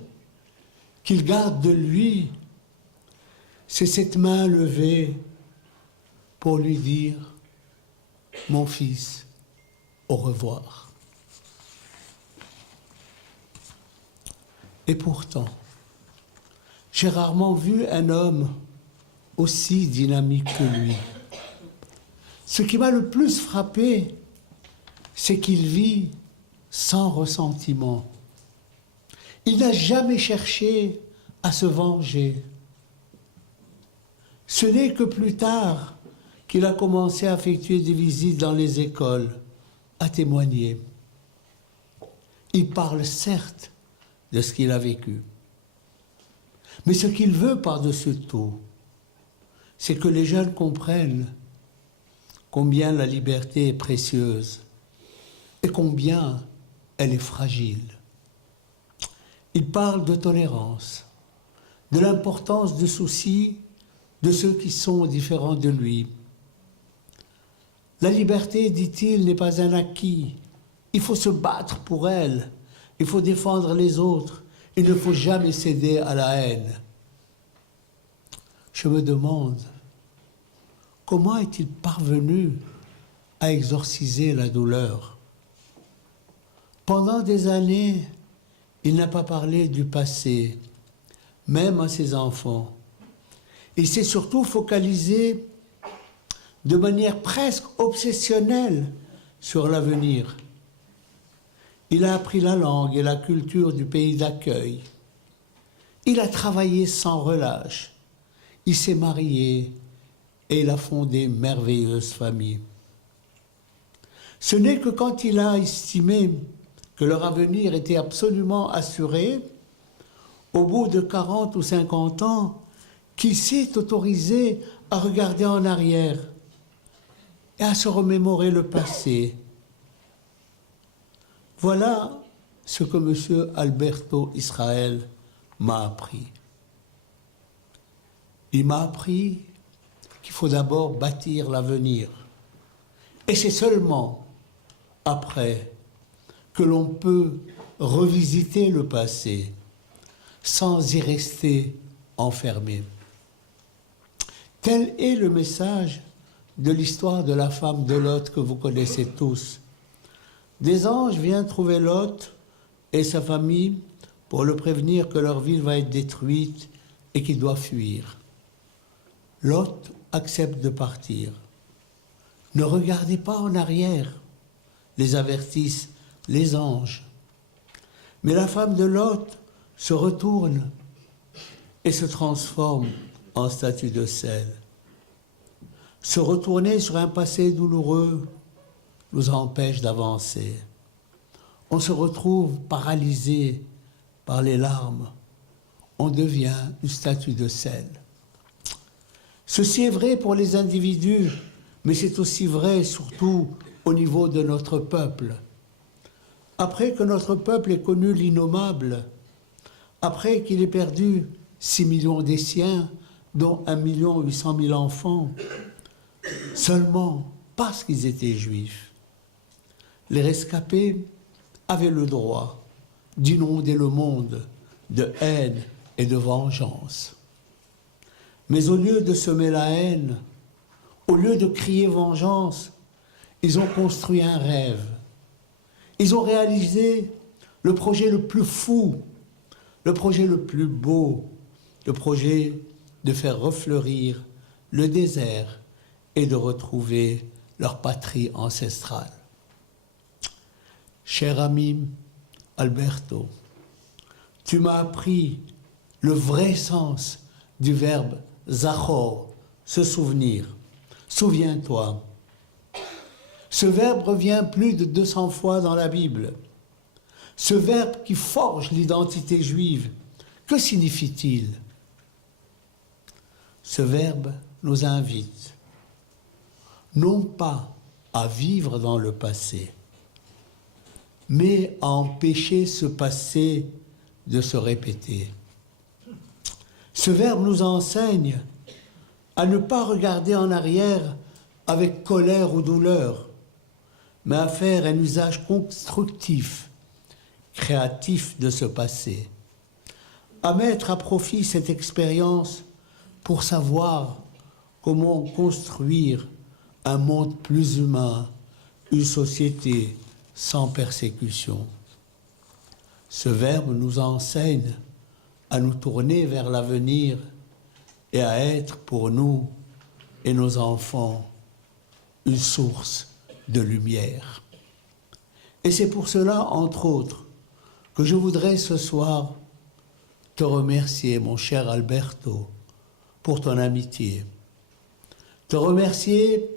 qu'il garde de lui, c'est cette main levée pour lui dire « Mon fils, au revoir ». Et pourtant, j'ai rarement vu un homme aussi dynamique que lui. Ce qui m'a le plus frappé, c'est qu'il vit sans ressentiment. Il n'a jamais cherché à se venger. Ce n'est que plus tard qu'il a commencé à effectuer des visites dans les écoles, à témoigner. Il parle certes de ce qu'il a vécu. Mais ce qu'il veut par-dessus tout, c'est que les jeunes comprennent combien la liberté est précieuse et combien elle est fragile. Il parle de tolérance, de l'importance du souci de ceux qui sont différents de lui. La liberté, dit-il, n'est pas un acquis. Il faut se battre pour elle. Il faut défendre les autres. Il ne faut jamais céder à la haine. Je me demande, comment est-il parvenu à exorciser la douleur? Pendant des années, il n'a pas parlé du passé, même à ses enfants. Il s'est surtout focalisé de manière presque obsessionnelle sur l'avenir. Il a appris la langue et la culture du pays d'accueil. Il a travaillé sans relâche. Il s'est marié et il a fondé une merveilleuse famille. Ce n'est que quand il a estimé que leur avenir était absolument assuré, au bout de 40 ou 50 ans, qu'il s'est autorisé à regarder en arrière et à se remémorer le passé. Voilà ce que M. Alberto Israel m'a appris. Il m'a appris qu'il faut d'abord bâtir l'avenir. Et c'est seulement après que l'on peut revisiter le passé sans y rester enfermé. Tel est le message de l'histoire de la femme de Lot que vous connaissez tous. Des anges viennent trouver Lot et sa famille pour le prévenir que leur ville va être détruite et qu'il doit fuir. Lot accepte de partir. Ne regardez pas en arrière, les avertissent les anges. Mais la femme de Lot se retourne et se transforme en statue de sel. Se retourner sur un passé douloureux nous empêche d'avancer. On se retrouve paralysé par les larmes. On devient une statue de sel. Ceci est vrai pour les individus, mais c'est aussi vrai surtout au niveau de notre peuple. Après que notre peuple ait connu l'innommable, après qu'il ait perdu 6 millions des siens, dont 1 800 000 enfants, seulement parce qu'ils étaient juifs, les rescapés avaient le droit d'inonder le monde de haine et de vengeance. Mais au lieu de semer la haine, au lieu de crier vengeance, ils ont construit un rêve. Ils ont réalisé le projet le plus fou, le projet le plus beau, le projet de faire refleurir le désert et de retrouver leur patrie ancestrale. Cher ami Alberto, tu m'as appris le vrai sens du verbe zachor, se souvenir. Souviens-toi. Ce verbe revient plus de 200 fois dans la Bible. Ce verbe qui forge l'identité juive, que signifie-t-il? Ce verbe nous invite non pas à vivre dans le passé, mais à empêcher ce passé de se répéter. Ce verbe nous enseigne à ne pas regarder en arrière avec colère ou douleur, mais à faire un usage constructif, créatif de ce passé, à mettre à profit cette expérience pour savoir comment construire un monde plus humain, une société sans persécution. Ce verbe nous enseigne à nous tourner vers l'avenir et à être pour nous et nos enfants une source de lumière. Et c'est pour cela, entre autres, que je voudrais ce soir te remercier, mon cher Alberto, pour ton amitié, te remercier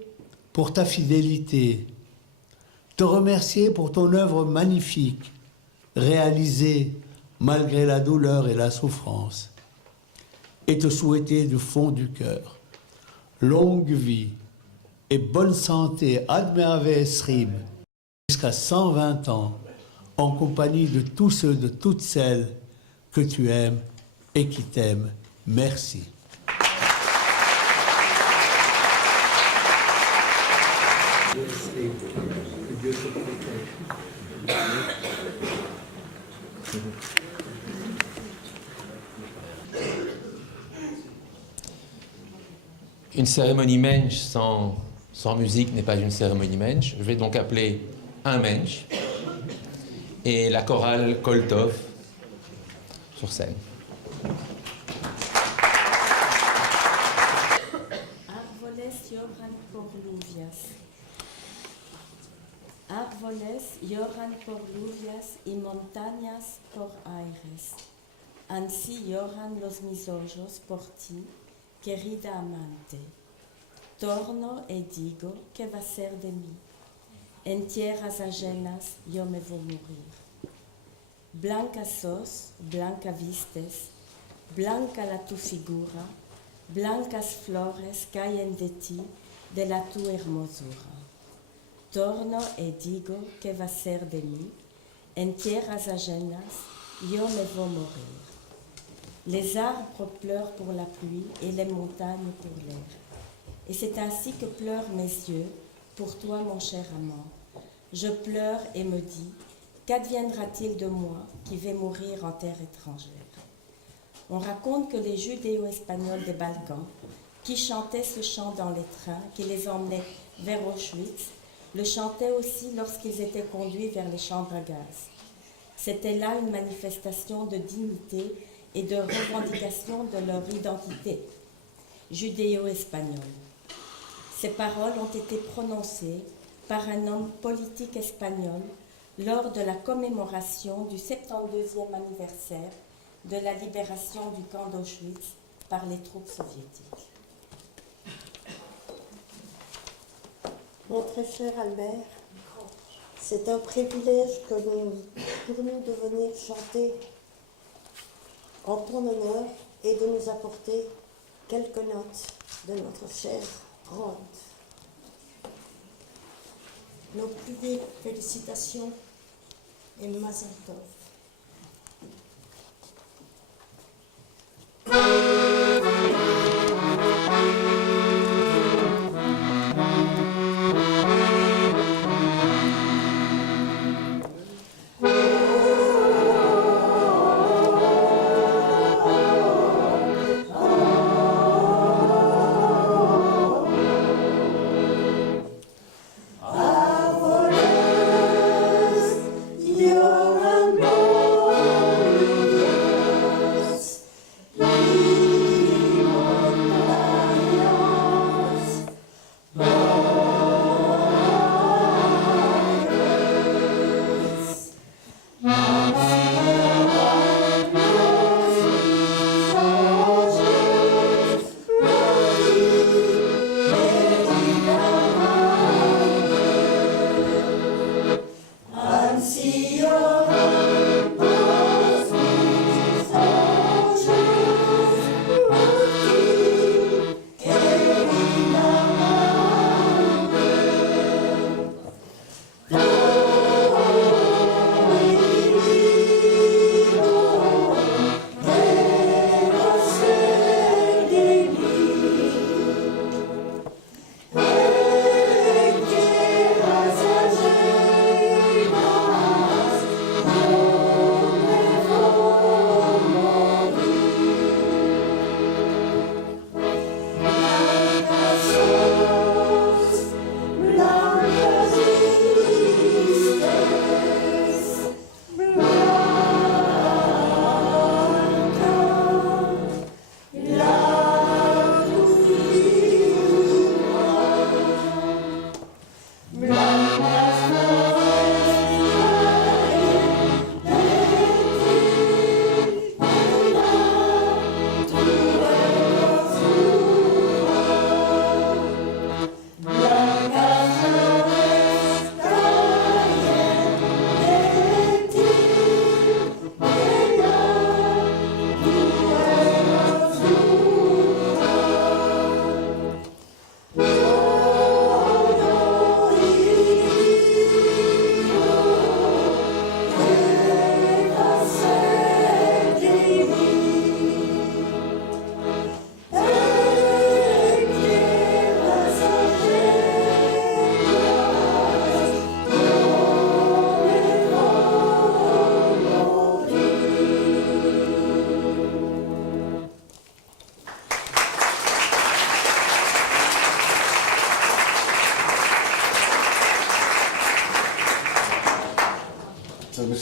pour ta fidélité, te remercier pour ton œuvre magnifique, réalisée malgré la douleur et la souffrance, et te souhaiter du fond du cœur longue vie et bonne santé ad meavees jusqu'à 120 ans, en compagnie de tous ceux, de toutes celles que tu aimes et qui t'aiment. Merci. Une cérémonie mensch sans musique n'est pas une cérémonie mensch. Je vais donc appeler un mensch et la chorale Koltov sur scène. Árboles lloran por lluvias y montañas por aires. Así lloran los mis ojos por ti, querida amante. Torno y digo, ¿qué va a ser de mí? En tierras ajenas yo me voy a morir. Blanca sos, blanca vistes, blanca la tu figura, blancas flores caen de ti, de la tu hermosura. Torno y digo, ¿qué va a ser de mí? En tierras ajenas yo me voy a morir. Les arbres pleurent pour la pluie et les montagnes pour l'air. Et c'est ainsi que pleurent mes yeux pour toi, mon cher amant. Je pleure et me dis, qu'adviendra-t-il de moi qui vais mourir en terre étrangère? On raconte que les judéo-espagnols des Balkans, qui chantaient ce chant dans les trains, qui les emmenaient vers Auschwitz, le chantaient aussi lorsqu'ils étaient conduits vers les chambres à gaz. C'était là une manifestation de dignité et de revendication de leur identité judéo-espagnole. Ces paroles ont été prononcées par un homme politique espagnol lors de la commémoration du 72e anniversaire de la libération du camp d'Auschwitz par les troupes soviétiques. Mon très cher Albert, c'est un privilège pour nous de venir chanter en ton honneur et de nous apporter quelques notes de notre chère Rhodes. Nos plus vives félicitations et Mazel Tov. Árboles lloran por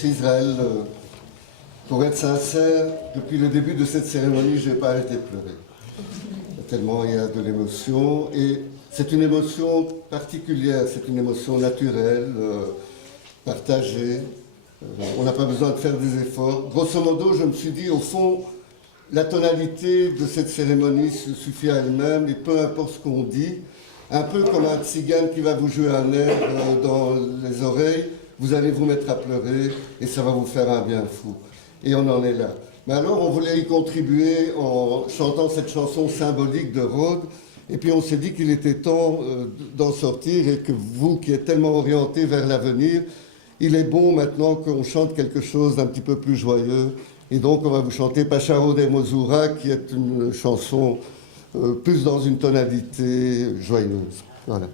Monsieur Israël, pour être sincère, depuis le début de cette cérémonie, je n'ai pas arrêté de pleurer. Tellement il y a de l'émotion, et c'est une émotion particulière, c'est une émotion naturelle, partagée. On n'a pas besoin de faire des efforts. Grosso modo, je me suis dit, au fond, la tonalité de cette cérémonie se suffit à elle-même, et peu importe ce qu'on dit, un peu comme un tzigane qui va vous jouer un air dans les oreilles, vous allez vous mettre à pleurer, et ça va vous faire un bien fou. Et on en est là. Mais alors, on voulait y contribuer en chantant cette chanson symbolique de Rhodes, et puis on s'est dit qu'il était temps d'en sortir, et que vous, qui êtes tellement orientés vers l'avenir, il est bon maintenant qu'on chante quelque chose d'un petit peu plus joyeux. Et donc, on va vous chanter Pacharo de Mozura, qui est une chanson plus dans une tonalité joyeuse. Voilà.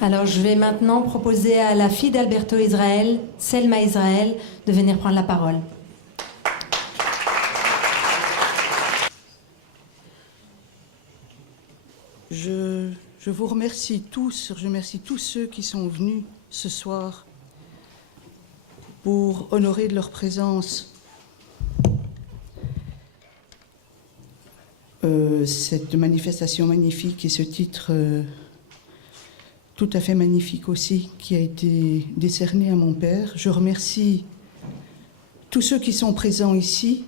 Alors je vais maintenant proposer à la fille d'Alberto Israël, Selma Israël, de venir prendre la parole. Je vous remercie tous, je remercie tous ceux qui sont venus ce soir pour honorer de leur présence cette manifestation magnifique et ce titre tout à fait magnifique aussi qui a été décerné à mon père. Je remercie tous ceux qui sont présents ici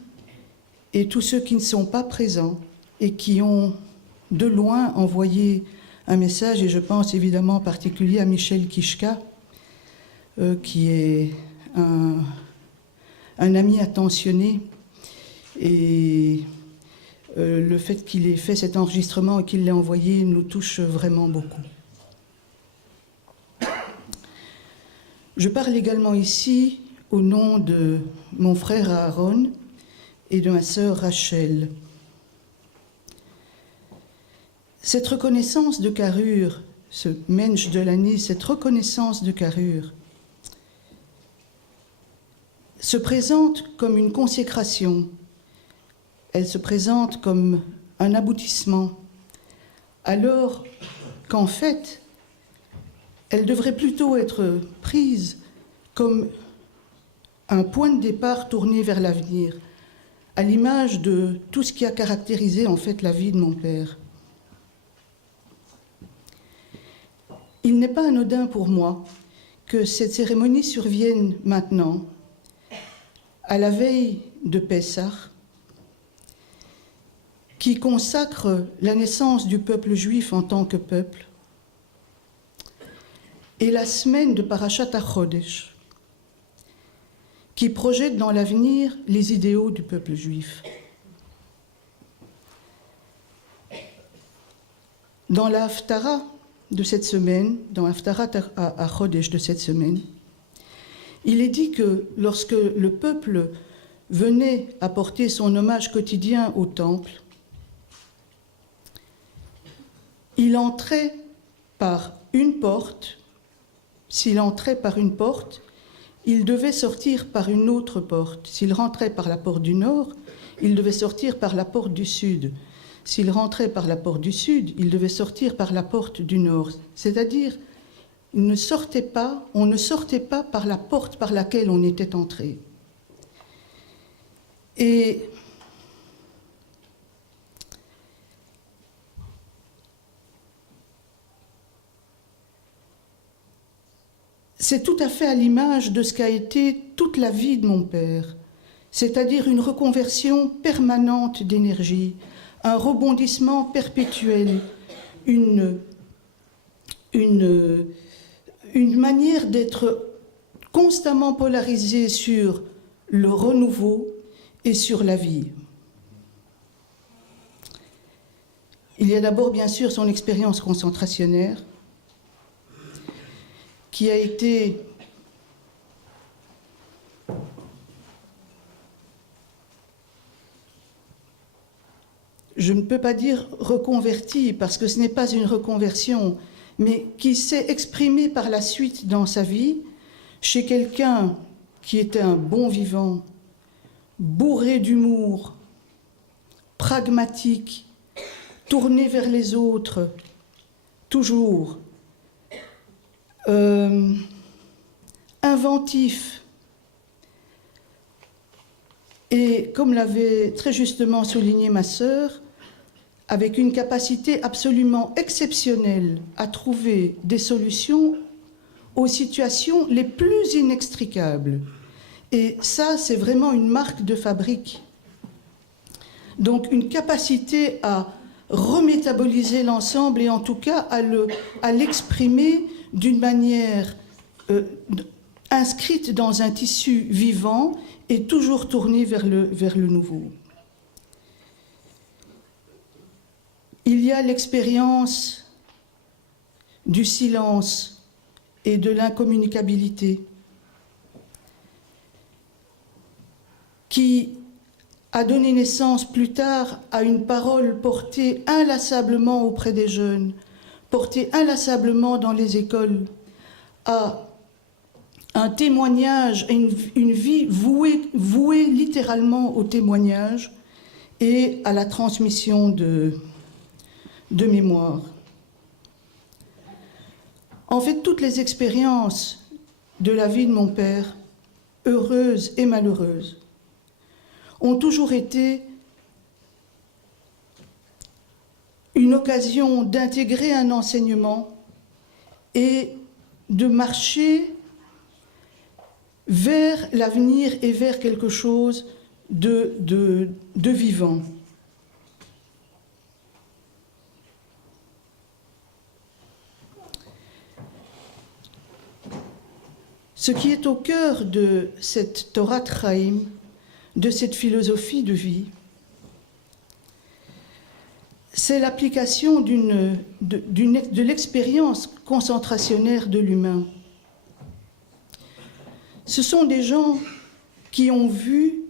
et tous ceux qui ne sont pas présents et qui ont de loin envoyé un message, et je pense évidemment en particulier à Michel Kishka, qui est un ami attentionné, et le fait qu'il ait fait cet enregistrement et qu'il l'ait envoyé nous touche vraiment beaucoup. Je parle également ici au nom de mon frère Aaron et de ma sœur Rachel. Cette reconnaissance de carrure, ce mensch de l'année, cette reconnaissance de carrure, se présente comme une consécration. Elle se présente comme un aboutissement, alors qu'en fait, elle devrait plutôt être prise comme un point de départ tourné vers l'avenir, à l'image de tout ce qui a caractérisé en fait la vie de mon père. Il n'est pas anodin pour moi que cette cérémonie survienne maintenant, à la veille de Pessah, qui consacre la naissance du peuple juif en tant que peuple, et la semaine de Parashat HaChodesh, qui projette dans l'avenir les idéaux du peuple juif. Dans la Haftara de cette semaine, dans Haftarat HaChodesh de cette semaine, il est dit que lorsque le peuple venait apporter son hommage quotidien au temple, il entrait par une porte. S'il entrait par une porte, il devait sortir par une autre porte. S'il rentrait par la porte du nord, il devait sortir par la porte du sud. S'il rentrait par la porte du sud, il devait sortir par la porte du nord. C'est-à-dire, on ne sortait pas par la porte par laquelle on était entré. Et c'est tout à fait à l'image de ce qu'a été toute la vie de mon père, c'est-à-dire une reconversion permanente d'énergie, un rebondissement perpétuel, une manière d'être constamment polarisée sur le renouveau et sur la vie. Il y a d'abord, bien sûr, son expérience concentrationnaire, qui a été je ne peux pas dire reconverti, parce que ce n'est pas une reconversion, mais qui s'est exprimé par la suite dans sa vie chez quelqu'un qui était un bon vivant, bourré d'humour, pragmatique, tourné vers les autres, toujours, inventif. Et comme l'avait très justement souligné ma sœur, avec une capacité absolument exceptionnelle à trouver des solutions aux situations les plus inextricables. Et ça, c'est vraiment une marque de fabrique. Donc une capacité à remétaboliser l'ensemble et en tout cas à l'exprimer d'une manière inscrite dans un tissu vivant et toujours tourné vers le nouveau. Il y a l'expérience du silence et de l'incommunicabilité qui a donné naissance plus tard à une parole portée inlassablement auprès des jeunes, portée inlassablement dans les écoles, à un témoignage, une vie vouée littéralement au témoignage et à la transmission de mémoire. En fait, toutes les expériences de la vie de mon père, heureuses et malheureuses, ont toujours été une occasion d'intégrer un enseignement et de marcher vers l'avenir et vers quelque chose de vivant. Ce qui est au cœur de cette Torah Chaim, de cette philosophie de vie, c'est l'application de l'expérience concentrationnaire de l'humain. Ce sont des gens qui ont vu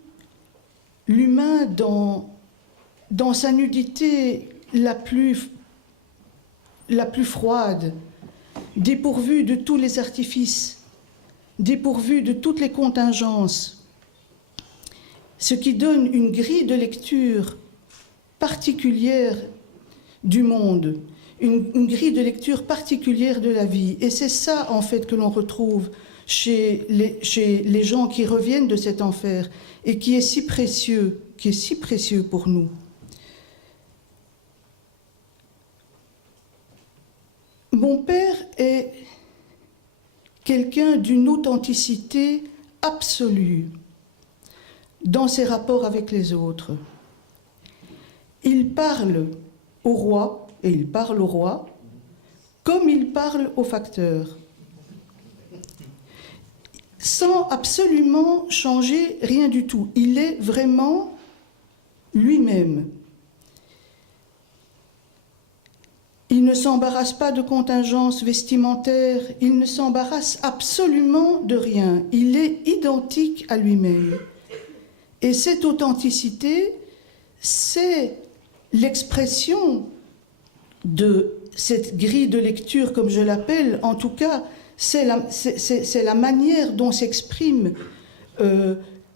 l'humain dans sa nudité la plus froide, dépourvu de tous les artifices, dépourvu de toutes les contingences, ce qui donne une grille de lecture particulière du monde, une grille de lecture particulière de la vie. Et c'est ça, en fait, que l'on retrouve chez les gens qui reviennent de cet enfer et qui est si précieux pour nous. Mon père est quelqu'un d'une authenticité absolue dans ses rapports avec les autres. Il parle au roi, et il parle au roi, comme il parle au facteur, sans absolument changer rien du tout. Il est vraiment lui-même. Il ne s'embarrasse pas de contingences vestimentaires, il ne s'embarrasse absolument de rien. Il est identique à lui-même. Et cette authenticité, c'est l'expression de cette grille de lecture, comme je l'appelle. En tout cas, c'est la manière dont s'exprime,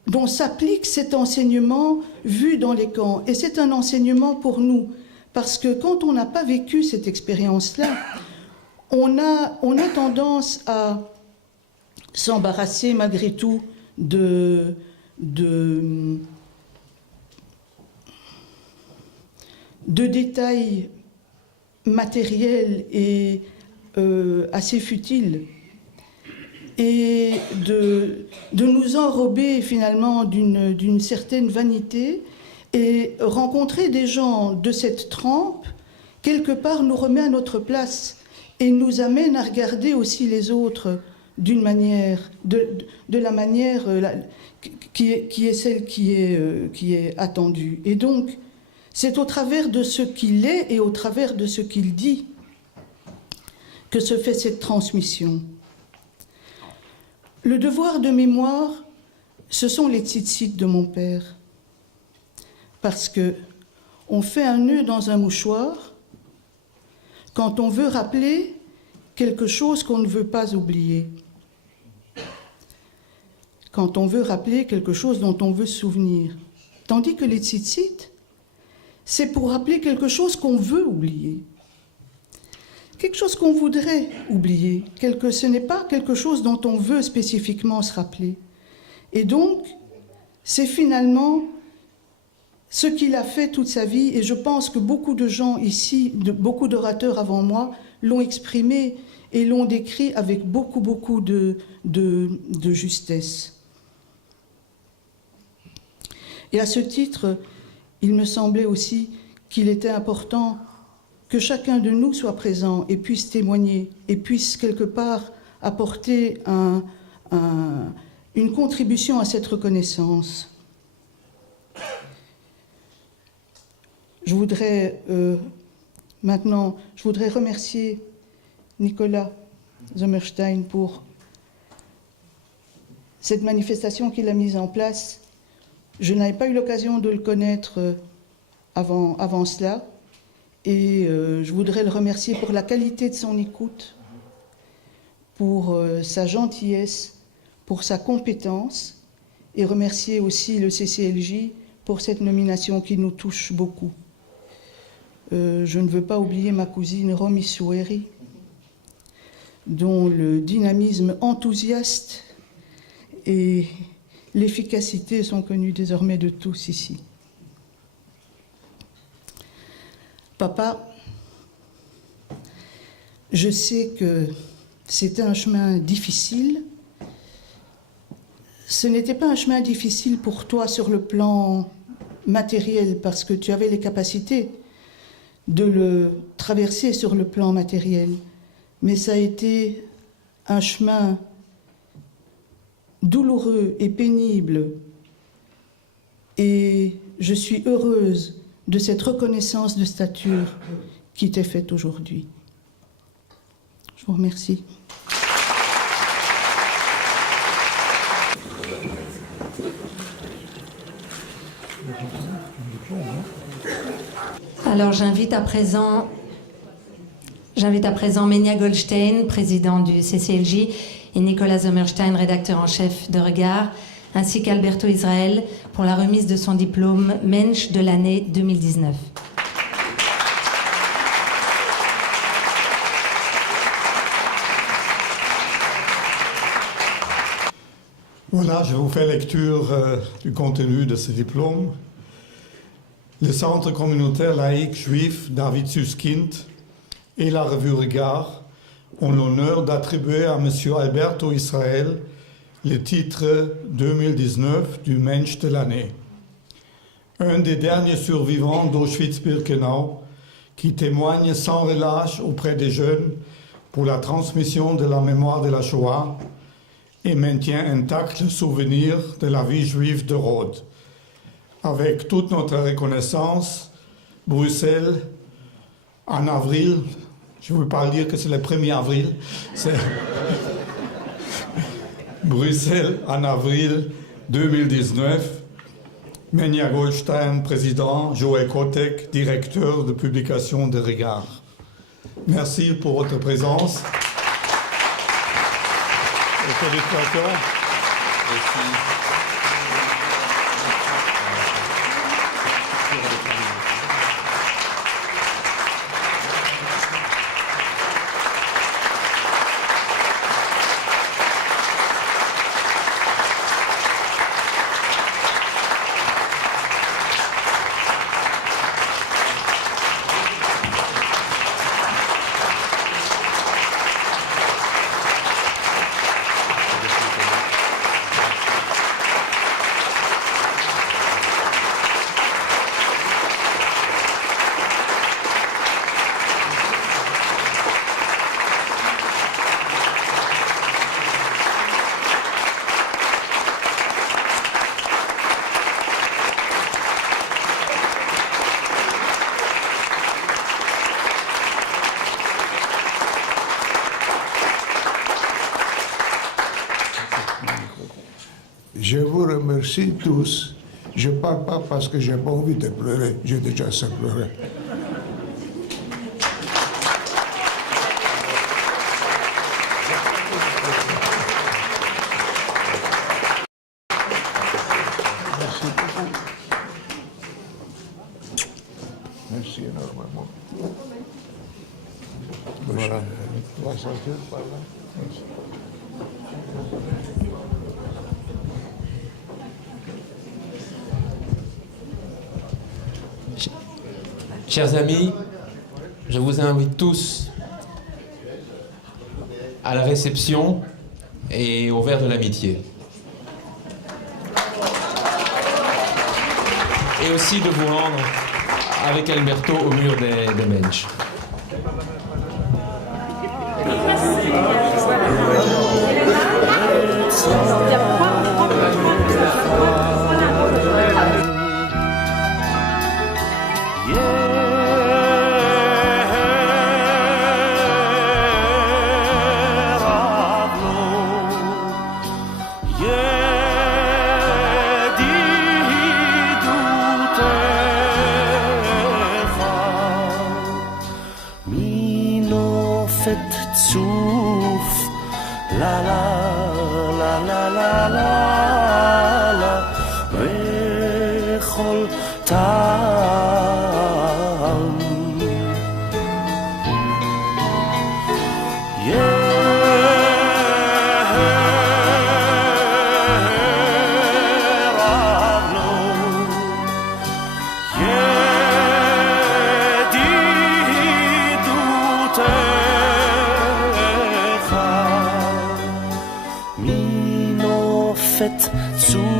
dont s'applique cet enseignement vu dans les camps. Et c'est un enseignement pour nous. Parce que quand on n'a pas vécu cette expérience-là, on a tendance à s'embarrasser malgré tout de détails matériels et assez futiles, et de nous enrober finalement d'une certaine vanité. Et rencontrer des gens de cette trempe, quelque part, nous remet à notre place et nous amène à regarder aussi les autres d'une manière, de la manière qui est celle qui est attendue. Et donc, c'est au travers de ce qu'il est et au travers de ce qu'il dit que se fait cette transmission. Le devoir de mémoire, ce sont les tzitzit de mon père. Parce qu'on fait un nœud dans un mouchoir quand on veut rappeler quelque chose qu'on ne veut pas oublier. Quand on veut rappeler quelque chose dont on veut se souvenir. Tandis que les tzitzit, c'est pour rappeler quelque chose qu'on veut oublier. Quelque chose qu'on voudrait oublier. Ce n'est pas quelque chose dont on veut spécifiquement se rappeler. Et donc, c'est finalement ce qu'il a fait toute sa vie, et je pense que beaucoup de gens ici, beaucoup d'orateurs avant moi, l'ont exprimé et l'ont décrit avec beaucoup de justesse. Et à ce titre, il me semblait aussi qu'il était important que chacun de nous soit présent et puisse témoigner, et puisse quelque part apporter une contribution à cette reconnaissance. Je voudrais remercier Nicolas Sommerstein pour cette manifestation qu'il a mise en place. Je n'avais pas eu l'occasion de le connaître avant cela, et je voudrais le remercier pour la qualité de son écoute, pour sa gentillesse, pour sa compétence, et remercier aussi le CCLJ pour cette nomination qui nous touche beaucoup. Je ne veux pas oublier ma cousine Romy Soueri, dont le dynamisme enthousiaste et l'efficacité sont connus désormais de tous ici. Papa, je sais que c'était un chemin difficile. Ce n'était pas un chemin difficile pour toi sur le plan matériel, parce que tu avais les capacités de le traverser sur le plan matériel. Mais ça a été un chemin douloureux et pénible. Et je suis heureuse de cette reconnaissance de stature qui t'est faite aujourd'hui. Je vous remercie. Alors j'invite à présent Ménia Goldstein, président du CCLJ, et Nicolas Sommerstein, rédacteur en chef de Regard, ainsi qu'Alberto Israel pour la remise de son diplôme Mensch de l'année 2019. Voilà, je vous fais lecture du contenu de ce diplôme. Le Centre communautaire laïque juif David Suskind et la revue Regard ont l'honneur d'attribuer à M. Alberto Israel le titre 2019 du Mensch de l'année. Un des derniers survivants d'Auschwitz-Birkenau qui témoigne sans relâche auprès des jeunes pour la transmission de la mémoire de la Shoah et maintient intact le souvenir de la vie juive de Rhodes. Avec toute notre reconnaissance, Bruxelles, en avril, je ne veux pas dire que c'est le 1er avril, c'est Bruxelles en avril 2019, Menja Goldstein, président, Joël Kotek, directeur de publication de Regard. Merci pour votre présence. Et félicitations. Je vous remercie tous. Je ne parle pas parce que je n'ai pas envie de pleurer. J'ai déjà assez pleuré. Merci beaucoup. Merci énormément. Voilà. La ceinture par là. Merci. Chers amis, je vous invite tous à la réception et au verre de l'amitié. Et aussi de vous rendre avec Alberto au mur des Mensch. Zu